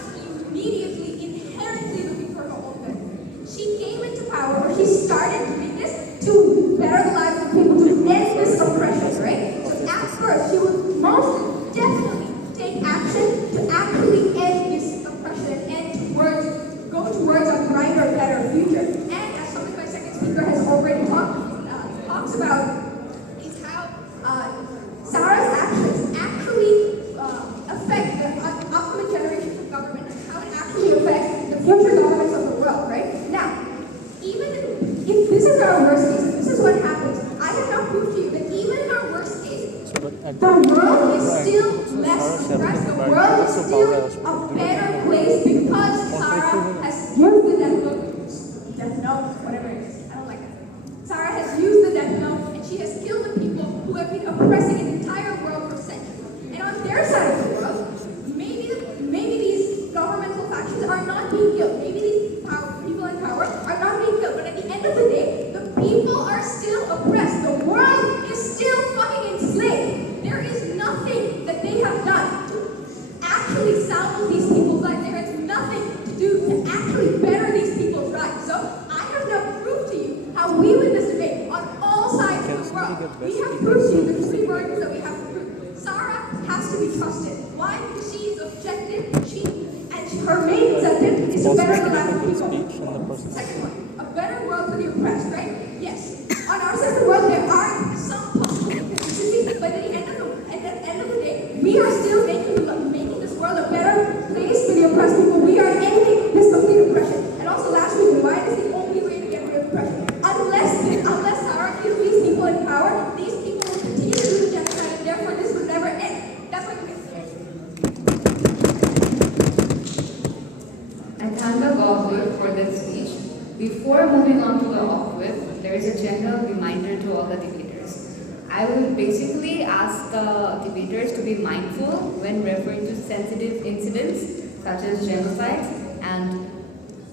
immediately, inherently looking for her own benefit. She came into power, or she started doing this to better the lives of people, to end this oppression, right? So at first, she was most definitely The world is still less oppressed. The world is still a better place because Sarah has used the death note, whatever it is. I don't like that. Sarah has used the death note and she has killed the people who have been oppressing an entire world for centuries. And on their side of the world, maybe these governmental factions are not being killed. Maybe these people in power are not being killed. But at the end of the day, the people are still oppressed. The world is still fucking enslaved. There is nothing that they have done to actually salvage these people's lives. There is nothing to do to actually better these people's lives. So I have now proved to you how we win this debate on all sides of the world. We have proved to you the three arguments that we have to prove. Sarah has to be trusted. Why? Because she is objective. Her main objective is to better the lives of people. Second one, a better world for the oppressed, right? Yes. On our side of the world, there are some possible inconsistencies, but at the end of the day, we are still making this world a better place for the oppressed people. We are ending this complete oppression. And also, lastly, why is the only way to get rid of oppression? Unless Sarah kills these people in power, these people will continue to do the genocide, and therefore this will never end. That's what you get. I thank the Godward for this speech. Before moving on to the off-with, there is a general reminder to all the debaters. I will basically ask the debaters to be mindful when referring to sensitive incidents such as genocides and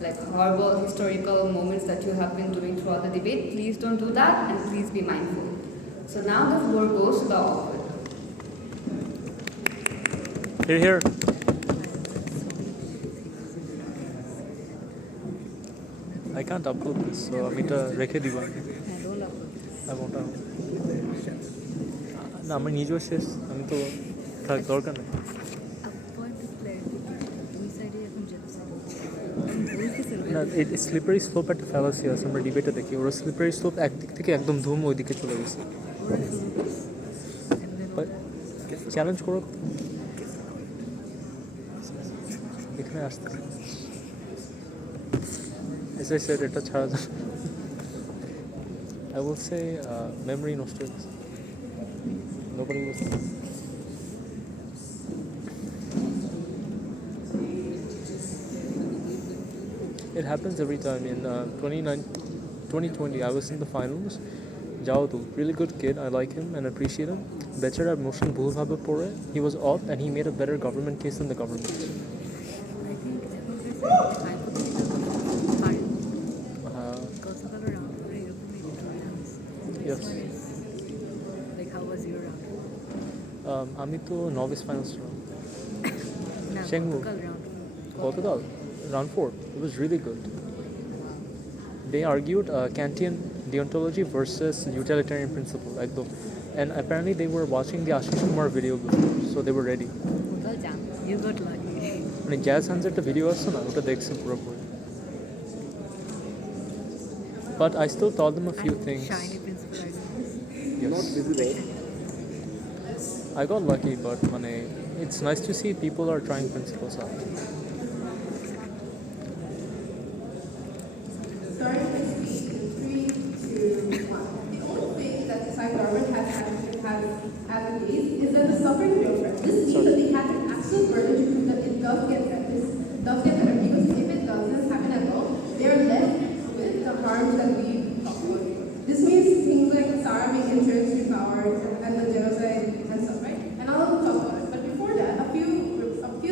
like horrible historical moments that you have been doing throughout the debate. Please don't do that and please be mindful. So now the floor goes to the off-with. Here. I can't upload this, so আমি এটা রেখে দিব I won't. না আমার নিজেও শেষ আমি তো থাক দরকার নেই না স্লিপারি স্লোপ একটা ফ্যালাসি আছে আমরা ডিবেটে দেখি ওরা স্লিপারি স্লোপ একদিক থেকে একদম ধুম ওইদিকে চলে গেছে চ্যালেঞ্জ করো এখানে আসতে As I said, it's a child. I will say memory nostalgia. Nobody was. It happens every time. In 2020, I was in the finals. Jawadu, really good kid. I like him and appreciate him. Bechara motion bhul bhabe pore. He was off and he made a better government case than the government. Yes. Like how was your round? আমি তো novice finals round. Shengmu. Gotokal round 4. It was really good. They argued Kantian deontology versus utilitarian principle. And apparently they were watching the Ashish Kumar video before, so they were ready. You got lucky. মানে jazz hands একটা video আছে না ওটা দেখছে পুরোপুরি but I still taught them a few things. Shiny principle arguments. Yes. Not visible. I got lucky, but it's nice to see people are trying principles out. Starting this speech in 3, 2, 1. The only thing that the Thai government has advocated is that the suffering of the oppressed. This means that they have an absolute burden to prove that it does get better. This does get better because if it doesn't happen at all, they are left with the harms that we talked about. This means things like Sarah being insurance to power and the genocide and stuff, right? And I'll talk about it. But before that, a few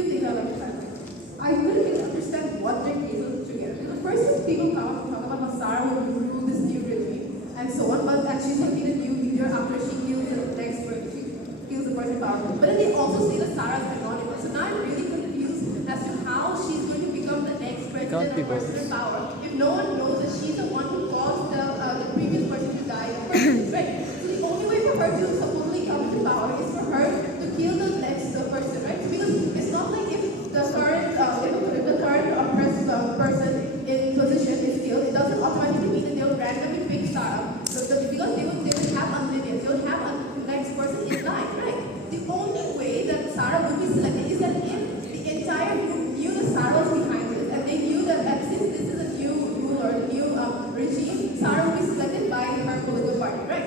things I'd like to clarify. I couldn't really understand what their case was together. The first is people talk about how Sarah will rule this new regime and so on, but that she's going to be the new leader after she kills the next person, she kills the person in power. But then they also say that Sarah is anonymous. So now I'm really confused as to how she's going to become the next president or person in power if no one knows that she's the one who caused the previous person to die, right? So the only way for her to supposedly come to power is for her to kill the next person, right? Because it's not like if the current oppressed person in position is killed, it doesn't automatically mean that they'll randomly pick Sarah. Because they would have unlimited, they would have a next person in line, right? The only way that Sarah would be selected is that if the entire group knew that Sarah was behind this, and they knew that since this is a new ruler, a new regime, Sarah will be selected by her political party, right?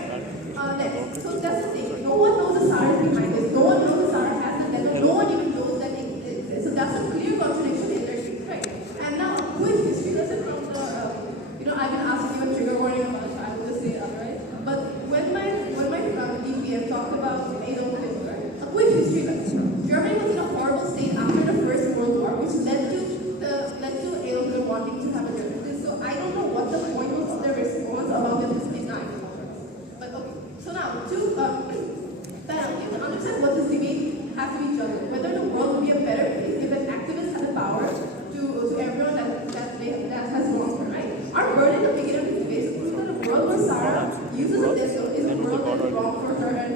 reasons. Germany was in a horrible state after the First World War, which led to Hitler wanting to have a German. So I don't know what the point was of their response about this design. But okay, so now you can understand what this debate has to be judged. Whether the world would be a better place if an activist had the power to everyone that has wronged her, right? Our burden to begin with this debate is to prove that a world where Sarah uses a death note is a world that is wrong for her and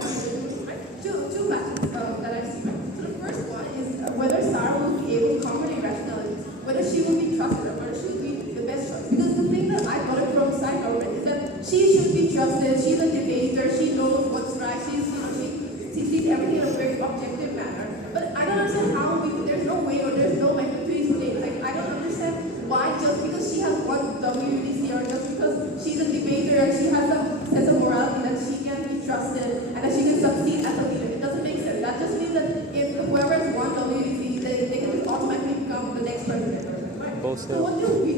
right? Two facts that I see, right? So the first one is whether Sarah will be able to conquer irrationality, whether she will be trusted or whether she will be the best choice. Because the thing that I got it from side government is that she should be trusted, she's a debater, she knows what's right, she sees everything in a very objective manner. But I don't understand how there's no way or there's no method to explain. Like I don't understand why just because she has won WUDC or just because she's a debater and she has a sense of morality that she can be trusted and that she can succeed as a leader. It doesn't make sense. That just means that if whoever has won WUDC, they can just automatically become the next president. Right? So what do we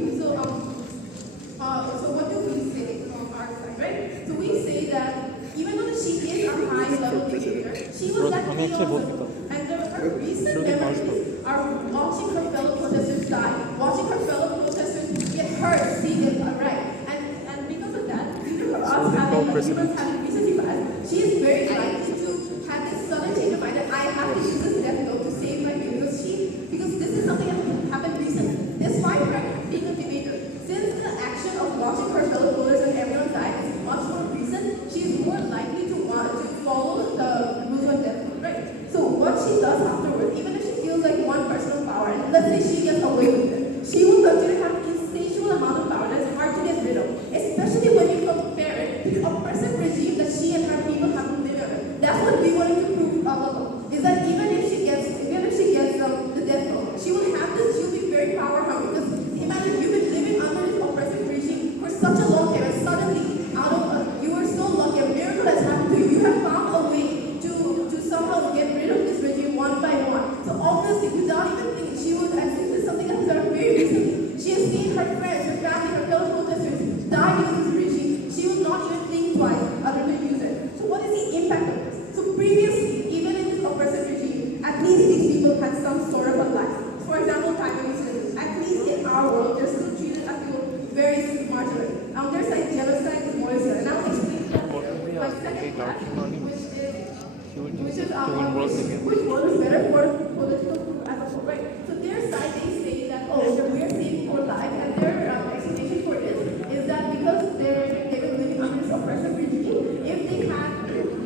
say from our side, right? So we say that even though she is a high-level debater, she was that also. And her recent memories are watching her fellow protesters die, watching her fellow protesters get hurt, see them right. And because of that, due to us having recency bias, she is very likely to have this sudden change of mind that I have to use this death note to save my baby because this is something that happened recently. Despite her being a debater, since the action of watching her fellow voters and everyone die is much more recent, she is more likely to want to follow the rules of death note, right? So what she does afterwards, even if she feels like one personal power, and let's say she gets away with it, she will continue to have an insatiable amount of power that's hard to get rid of, especially when you compare it to the oppressive regime that she and her people have to live under. That's what we wanted to prove is that even if she gets the death note, she will be very power hungry. Because imagine you've been living under this oppressive regime for such a long time, and suddenly you were so lucky, a miracle has happened to you. You have found a way to somehow get rid of this regime one by one. So obviously, without even thinking, she would, and this is something that has happened very recently, she has seen her friends, her family, her fellow protesters die because of this regime. She will not even think twice other than use it. So what is the impact of this? So previously, even in this oppressive regime, at least these people had some sort of a life. For example, Taiwanese citizens, at least in our world, they're still treated as people very marginally. There's like genocide is more here, and I'll explain that. My second part, which one is better for political group as a whole, right? So their side, they say that, we're saving for life, and their explanation for this is that because they've been living under this oppressive regime, if they had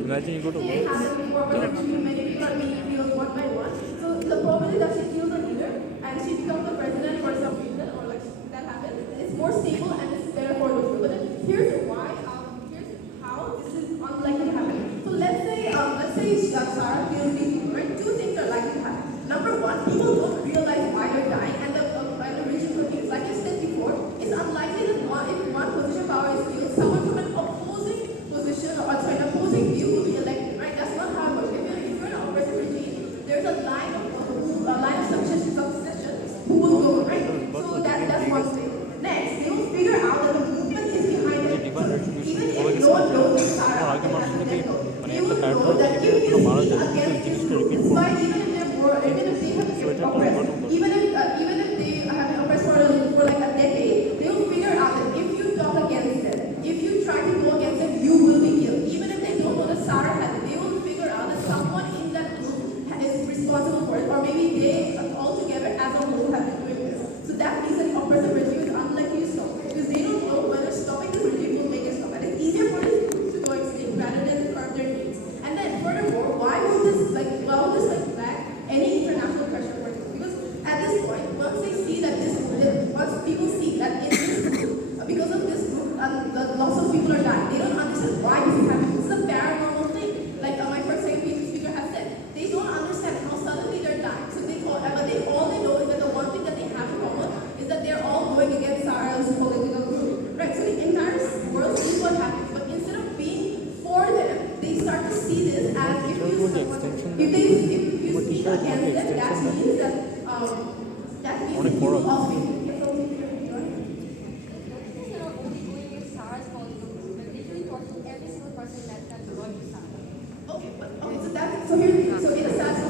Imagine you go to they have it before, but many people are being killed one by one. So the problem is that she kills a leader, and she becomes the president for some reason, or like that happens. It's more stable and it's better for those people. But then here's why. Here's how this is unlikely to happen. So let's say Sarah kills these people, right? Two things are likely to happen. Number one, people don't realize why they're dying, and the regime continues. Like I said before, it's unlikely that if one position of power is killed, someone from an opposing position or an opposing view will be elected, right? That's not how it works. If you're in an oppressive regime, there's a line of succession who will go, right? So that's one thing. Next, they will figure out that the movement is behind it. Even if no one knows that Sarah they will know that if you see against this group, despite even if they have been oppressed, even if they have been oppressed for like a decade, they will figure out that if you talk against them, if you try to go against them, you will be killed. Even if they don't know that Sarah has it, they will figure out that someone in that group is responsible for it, or maybe they all together as a whole have been doing this. So that means that the oppressive regime is unlikely to stop, because they don't know whether stopping this regime will make it stop. And it's easier for this group to go extinct rather than curb their needs. And then furthermore, why would this lack any international pressure for this? Because at this point, once people see that in this group, because of this group, lots of people are dying, they don't understand why this is happening. This is a paranormal thing. Like my first second speaker has said, they don't understand how suddenly they're dying. So all they know is that the one thing that they have in common is that they're all going against Sarah's political group. Right? So the entire world sees what happens, but instead of being for them, they start to see this as if you speak against them, that means that means you will also be Okay, so in a sense, so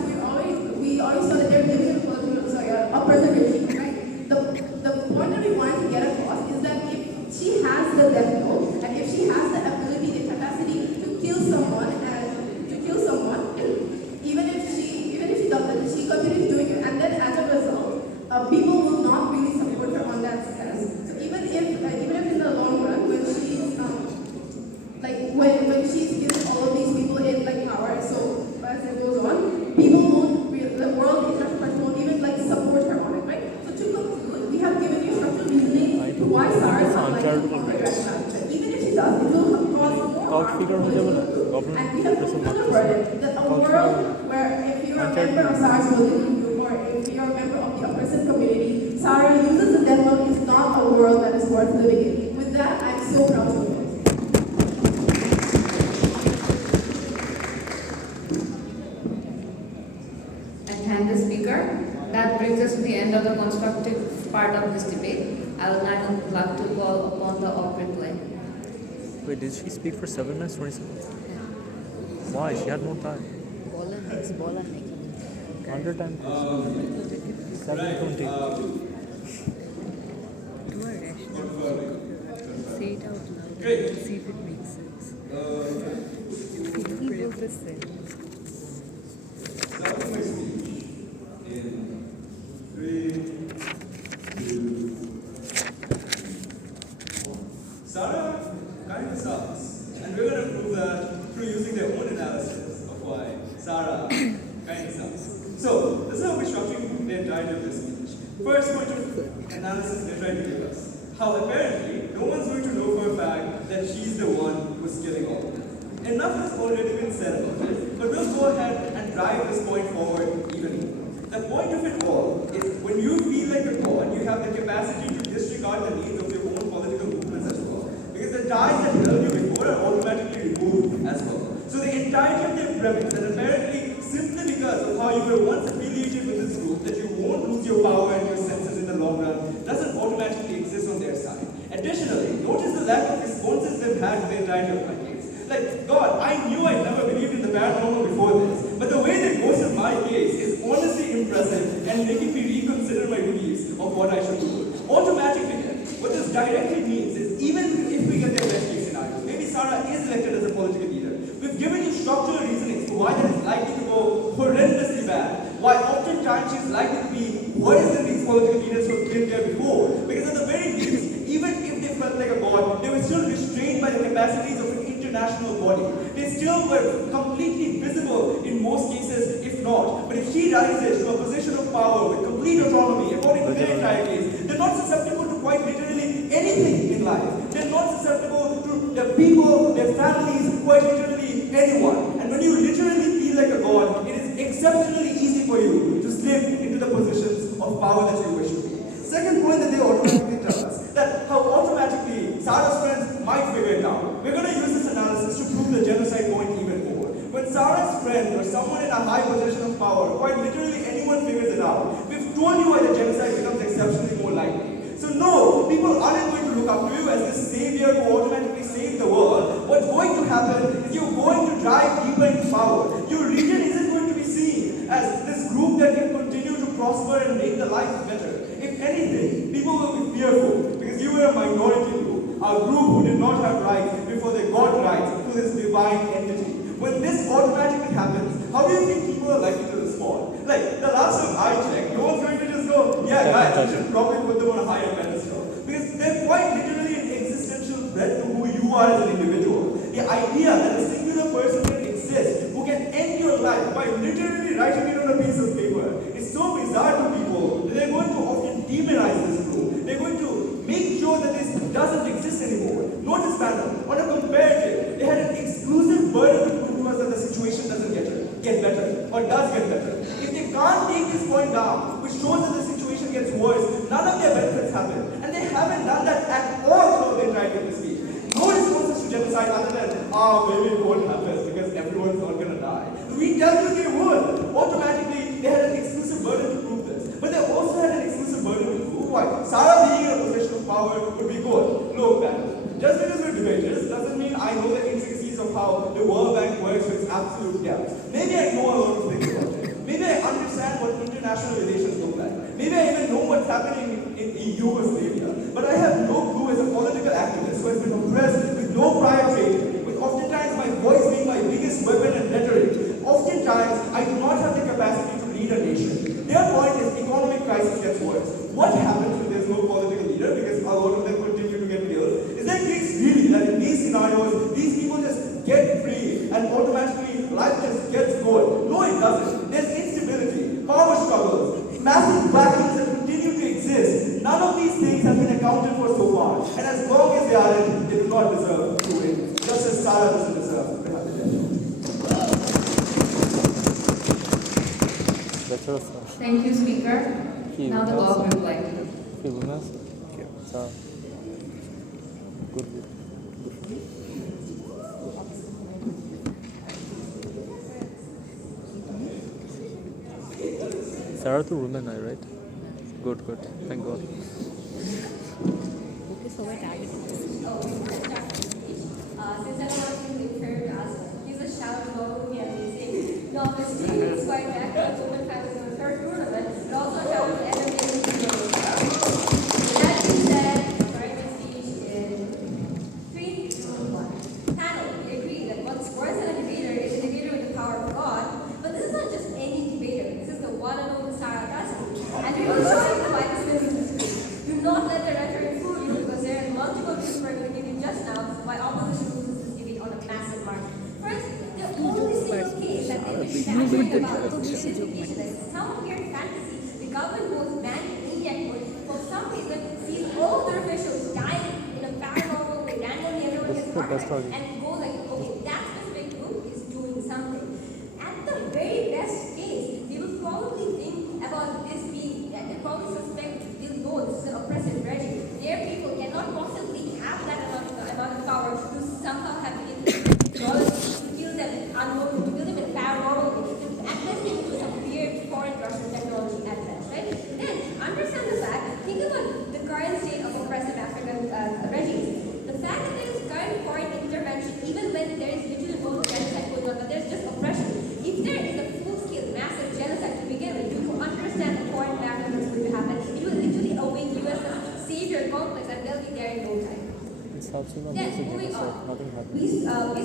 Berlin. A world where if you're a member of Sarah's religion group or if you're a member of the oppressive community, Sarah uses the devil is not a world that is worth living in. With that, I'm so proud of you. And thank the speaker. That brings us to the end of the constructive part of this debate. I would now like to call upon the operative line. Wait, did she speak for 7 minutes, 20 seconds? Why? She had more time. Bola नहीं Under time. 7:20. Do a rational. Say it out loud. Great. See if it makes sense. People just say. Start my speech in 3, 2, 1. Sarah kind of sucks, and we're going to prove that through using their own analysis of why Sarah kind of sucks. So, this is how we're structuring the entirety of this speech. First point of analysis they're trying to give us. How apparently, no one's going to know for a fact that she's the one who's killing all of them. Enough has already been said about it, but we'll go ahead and drive this point forward even more. The point of it all is when you feel like a god, you have the capacity to disregard the needs of your own political movements as well. Because the ties that held you before are automatically removed as well. So the entirety of their premise that apparently simply because of how you were once affiliated with this group, that you won't lose your power and your senses in the long run, doesn't automatically exist on their side. Additionally, notice the lack of responses they've had to the entirety of my case. Like, God, I knew I'd never believed in the paranormal before this, but the way they ghosted my case is honestly impressive and making me reconsider my beliefs of what I should do. Automatically, what this directly means is even if we get their best case scenario, maybe Sarah is elected as a political leader, we've given you structural reasonings for why that is likely to go horrendously bad, why oftentimes she's likely to be worse than these political leaders who have been there before, because at the very least, even if they felt like a god, they were still restrained by the capacities of an international body. They still were completely visible in most cases, if not. But if she rises to a position of power with complete autonomy, according to their entire case, they're not susceptible to quite literally anything in life. They're not susceptible to their people, their families, quite literally anyone. And when you literally feel like a god, it is exceptionally easy for you to slip into the positions of power that you wish to be. Second point that they automatically tell us, that how automatically Sarah's friends might figure it out. We're going to use this analysis to prove the genocide point even more. When Sarah's friend or someone in a high position of power, quite literally anyone figures it out, we've told you why the genocide becomes exceptionally more likely. So no, people aren't going to look up to you as this savior who automatically saved the world. What's going to happen is you're going to drive deeper into power. Your region isn't going to be seen as this group that can continue to prosper and make the lives better. If anything, people will be fearful because you were a minority group, a group who did not have rights before they got rights to this divine entity. When this automatically happens, how do you think people are likely to respond? Like, the last time I checked, no one's going to just go, yeah guys, you should probably put them on a higher pedestal. Because they're quite literally an existential threat to who you are as an individual. The idea that a singular person can exist who can end your life by literally writing it on a piece of paper is so bizarre to people that they're going to often demonize this group. They're going to make sure that this doesn't exist anymore. Notice, panel, on a comparative, they had an exclusive burden to prove to us that the situation doesn't get better, or does get better. If they can't take this point down, which shows that the situation gets worse, none of their benefits happen. And they haven't done that at all throughout the entirety of the speech. No responses to genocide other than, maybe it won't happen because everyone's not going to die. We tell you they would. Automatically, they had an exclusive burden to prove this. But they also had an exclusive burden to prove why Sarah being in a position of power would be good. Look, man, just because we're debaters doesn't mean I know the intricacies of how the World Bank works with its absolute depth. Maybe I know a lot of things about it. Maybe I understand what international relations look like. Maybe I even know what's happening in Yugoslavia. But I have no clue as a political activist who has been oppressed with no prior training, with oftentimes my voice being my biggest weapon and rhetoric. Oftentimes, I do not have the capacity to lead a nation. Their point is economic crisis gets worse. What happens when there's no political leader because a lot of them continue to get killed? Is there a case really that in these scenarios, these people just get free and automatically life just gets going? No, it doesn't. There's instability, power struggles, massive vacuums that continue to exist. None of these things have been accounted for so far. And as long as they aren't, they do not deserve to win. Just as Sarah doesn't deserve to have the death. 제철었어. Thank you, Speaker. He Now the will law also- will reply. Filmez. 자, good. Sarah to women, right? Good. Thank God. Okay, so we're targeting. Since everyone in the ask, he's a shout about me amazing. No, this team is quite back. Women fans in the third tournament, but also a shout out to everyone. That being said, starting my speech in 3, 2, 1. Panel, we agree that what's worse than a debater is a debater with the power of God. But this is not just any debater. This is the one and only Sarah Gaskin. And we will show you why this is history. Do not let the rhetoric fool you because there are multiple reasons we're going to give you just now why opposition loses this debate on a massive margin. First, the only single case that they've been bashing about is justification that some weird fantasy the government goes man in Indian court for some reason sees all of their officials dying in a paranormal way randomly everyone gets This is the best heart attack, argument. and go like, okay, that specific group is doing something. At the very best case, they will probably think about this being, they probably suspect, they'll know this is an oppressive regime. Their people cannot possibly have that amount of power to somehow have knowledge to kill them unnormal, to kill them in paranormal way. At best, they use some weird foreign Russian technology at best, right? Then, understand the fact, think about the current state of oppressive African regimes. The fact that there is current foreign intervention, even when there is literally no genocide going on, but there's just oppression. If there is a full-scale, massive genocide to begin with, you understand the foreign background that's going to happen. It will literally awake US's savior complex, and they'll be there in no time. It's absolutely Then, amazing. moving So on. nothing happened. We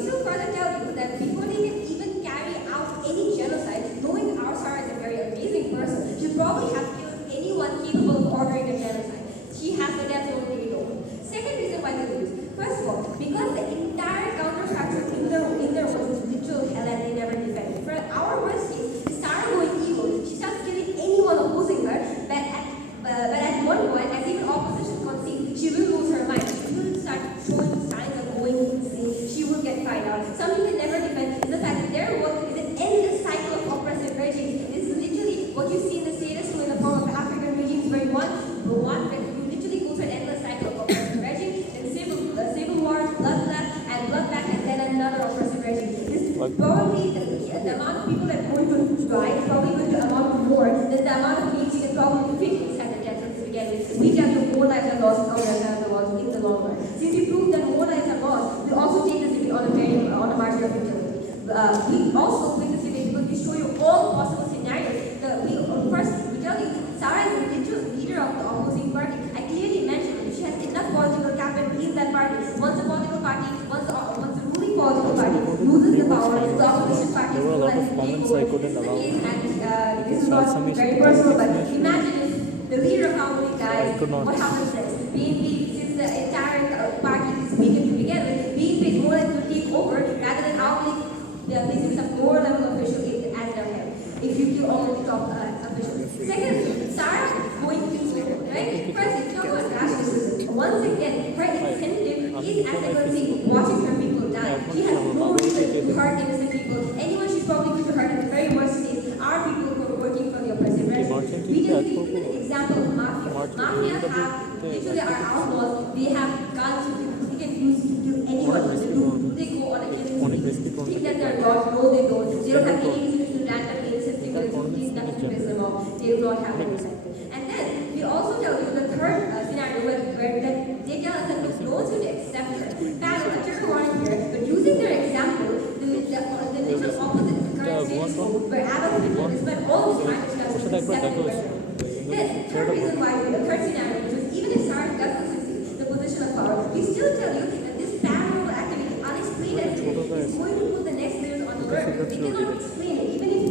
still further tell you that before they can even carry out any genocide, knowing our Sarah is a very amazing person, she probably have killed anyone capable of ordering a genocide. She has the death zone to know. Second reason why they lose. First of all, because the entire counterfactual in there was this literal hell and they never defended. For our worst case, Sarah going evil. She starts killing anyone opposing her, but at one point, as even opposition concedes, she will lose her mind. She will start showing signs of going insane. She will get fired out. Something they never defend is the fact that their work is an endless cycle of oppressive regimes. This is literally what you see in the status quo in the form of African regimes where you literally go through an endless cycle of oppressive regime, then civil wars, and bloodbath, and then another oppressive regime. This probably the amount of people that are going to die is probably going to amount to more than the amount of means you can probably fit inside the death to begin with. We tell you more lives are lost out there than the lost in the long run. Since we prove that more lives are lost, we also take this debate on a margin of utility. We also win this debate because we show you all possible scenarios. First, we tell you Sarah is the literal leader of the opposing party. I clearly mentioned that she has enough political capital in that party. Once a political party, once a ruling political party loses the power, the opposition party There were a lot of comments I couldn't allow. this is not very personal, but imagine if the leader of Harmony dies, I could not. what happens next? Since the entire party is weakened to begin with, BNP more likely to take over rather than outlive placing some lower level official as their head. If you kill all of the top officials. Second, Sarah going peaceful, right? First, if you talk about rationalism, once again, her incentive is as I can see, watching her people die. She has no reason to hurt innocent people. Anyone she's probably going to hurt in the very worst case are people who are working for the oppressive regime. We just give an example of mafia. Mafia have literally are outlaws. They have guns they can use to kill anyone. They go on a killing spree. Think that they're not? No, they don't. They don't have any reason to randomly innocent people who do nothing to piss them off. They do not have any reason. And then we also tell you the third scenario where they tell us that look, no one's going to accept her. Panel, a trigger warning here, but using their example, the literal opposite of the current status quo, where Adolf Hitler is spent all his time discussing accepting her. Then, third reason why, the third scenario, which is even if Sarah doesn't succeed the position of power, we still tell you that this paranormal activity, unexplained activity, is going to put the next layers on the earth. We cannot explain it, even if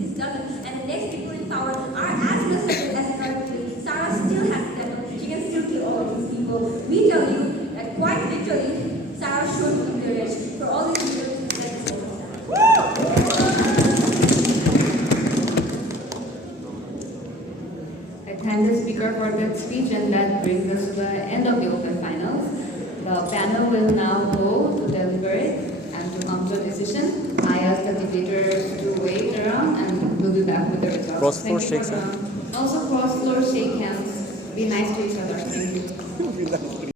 this doesn't, and the next people in power are as miserable as currently. Sarah still has that. She can still kill all of these people. We tell you that quite literally, Sarah should keep the rich for all these reasons. I thank the speaker for that speech, and that brings us to the end of the open finals. The panel will now go to deliberate and to come to a decision. I ask the debaters to wait around and we'll be back with the results. Cross Thank floor you shakes for hands. now. Also, cross floor shake hands. Be nice to each other. Thank you.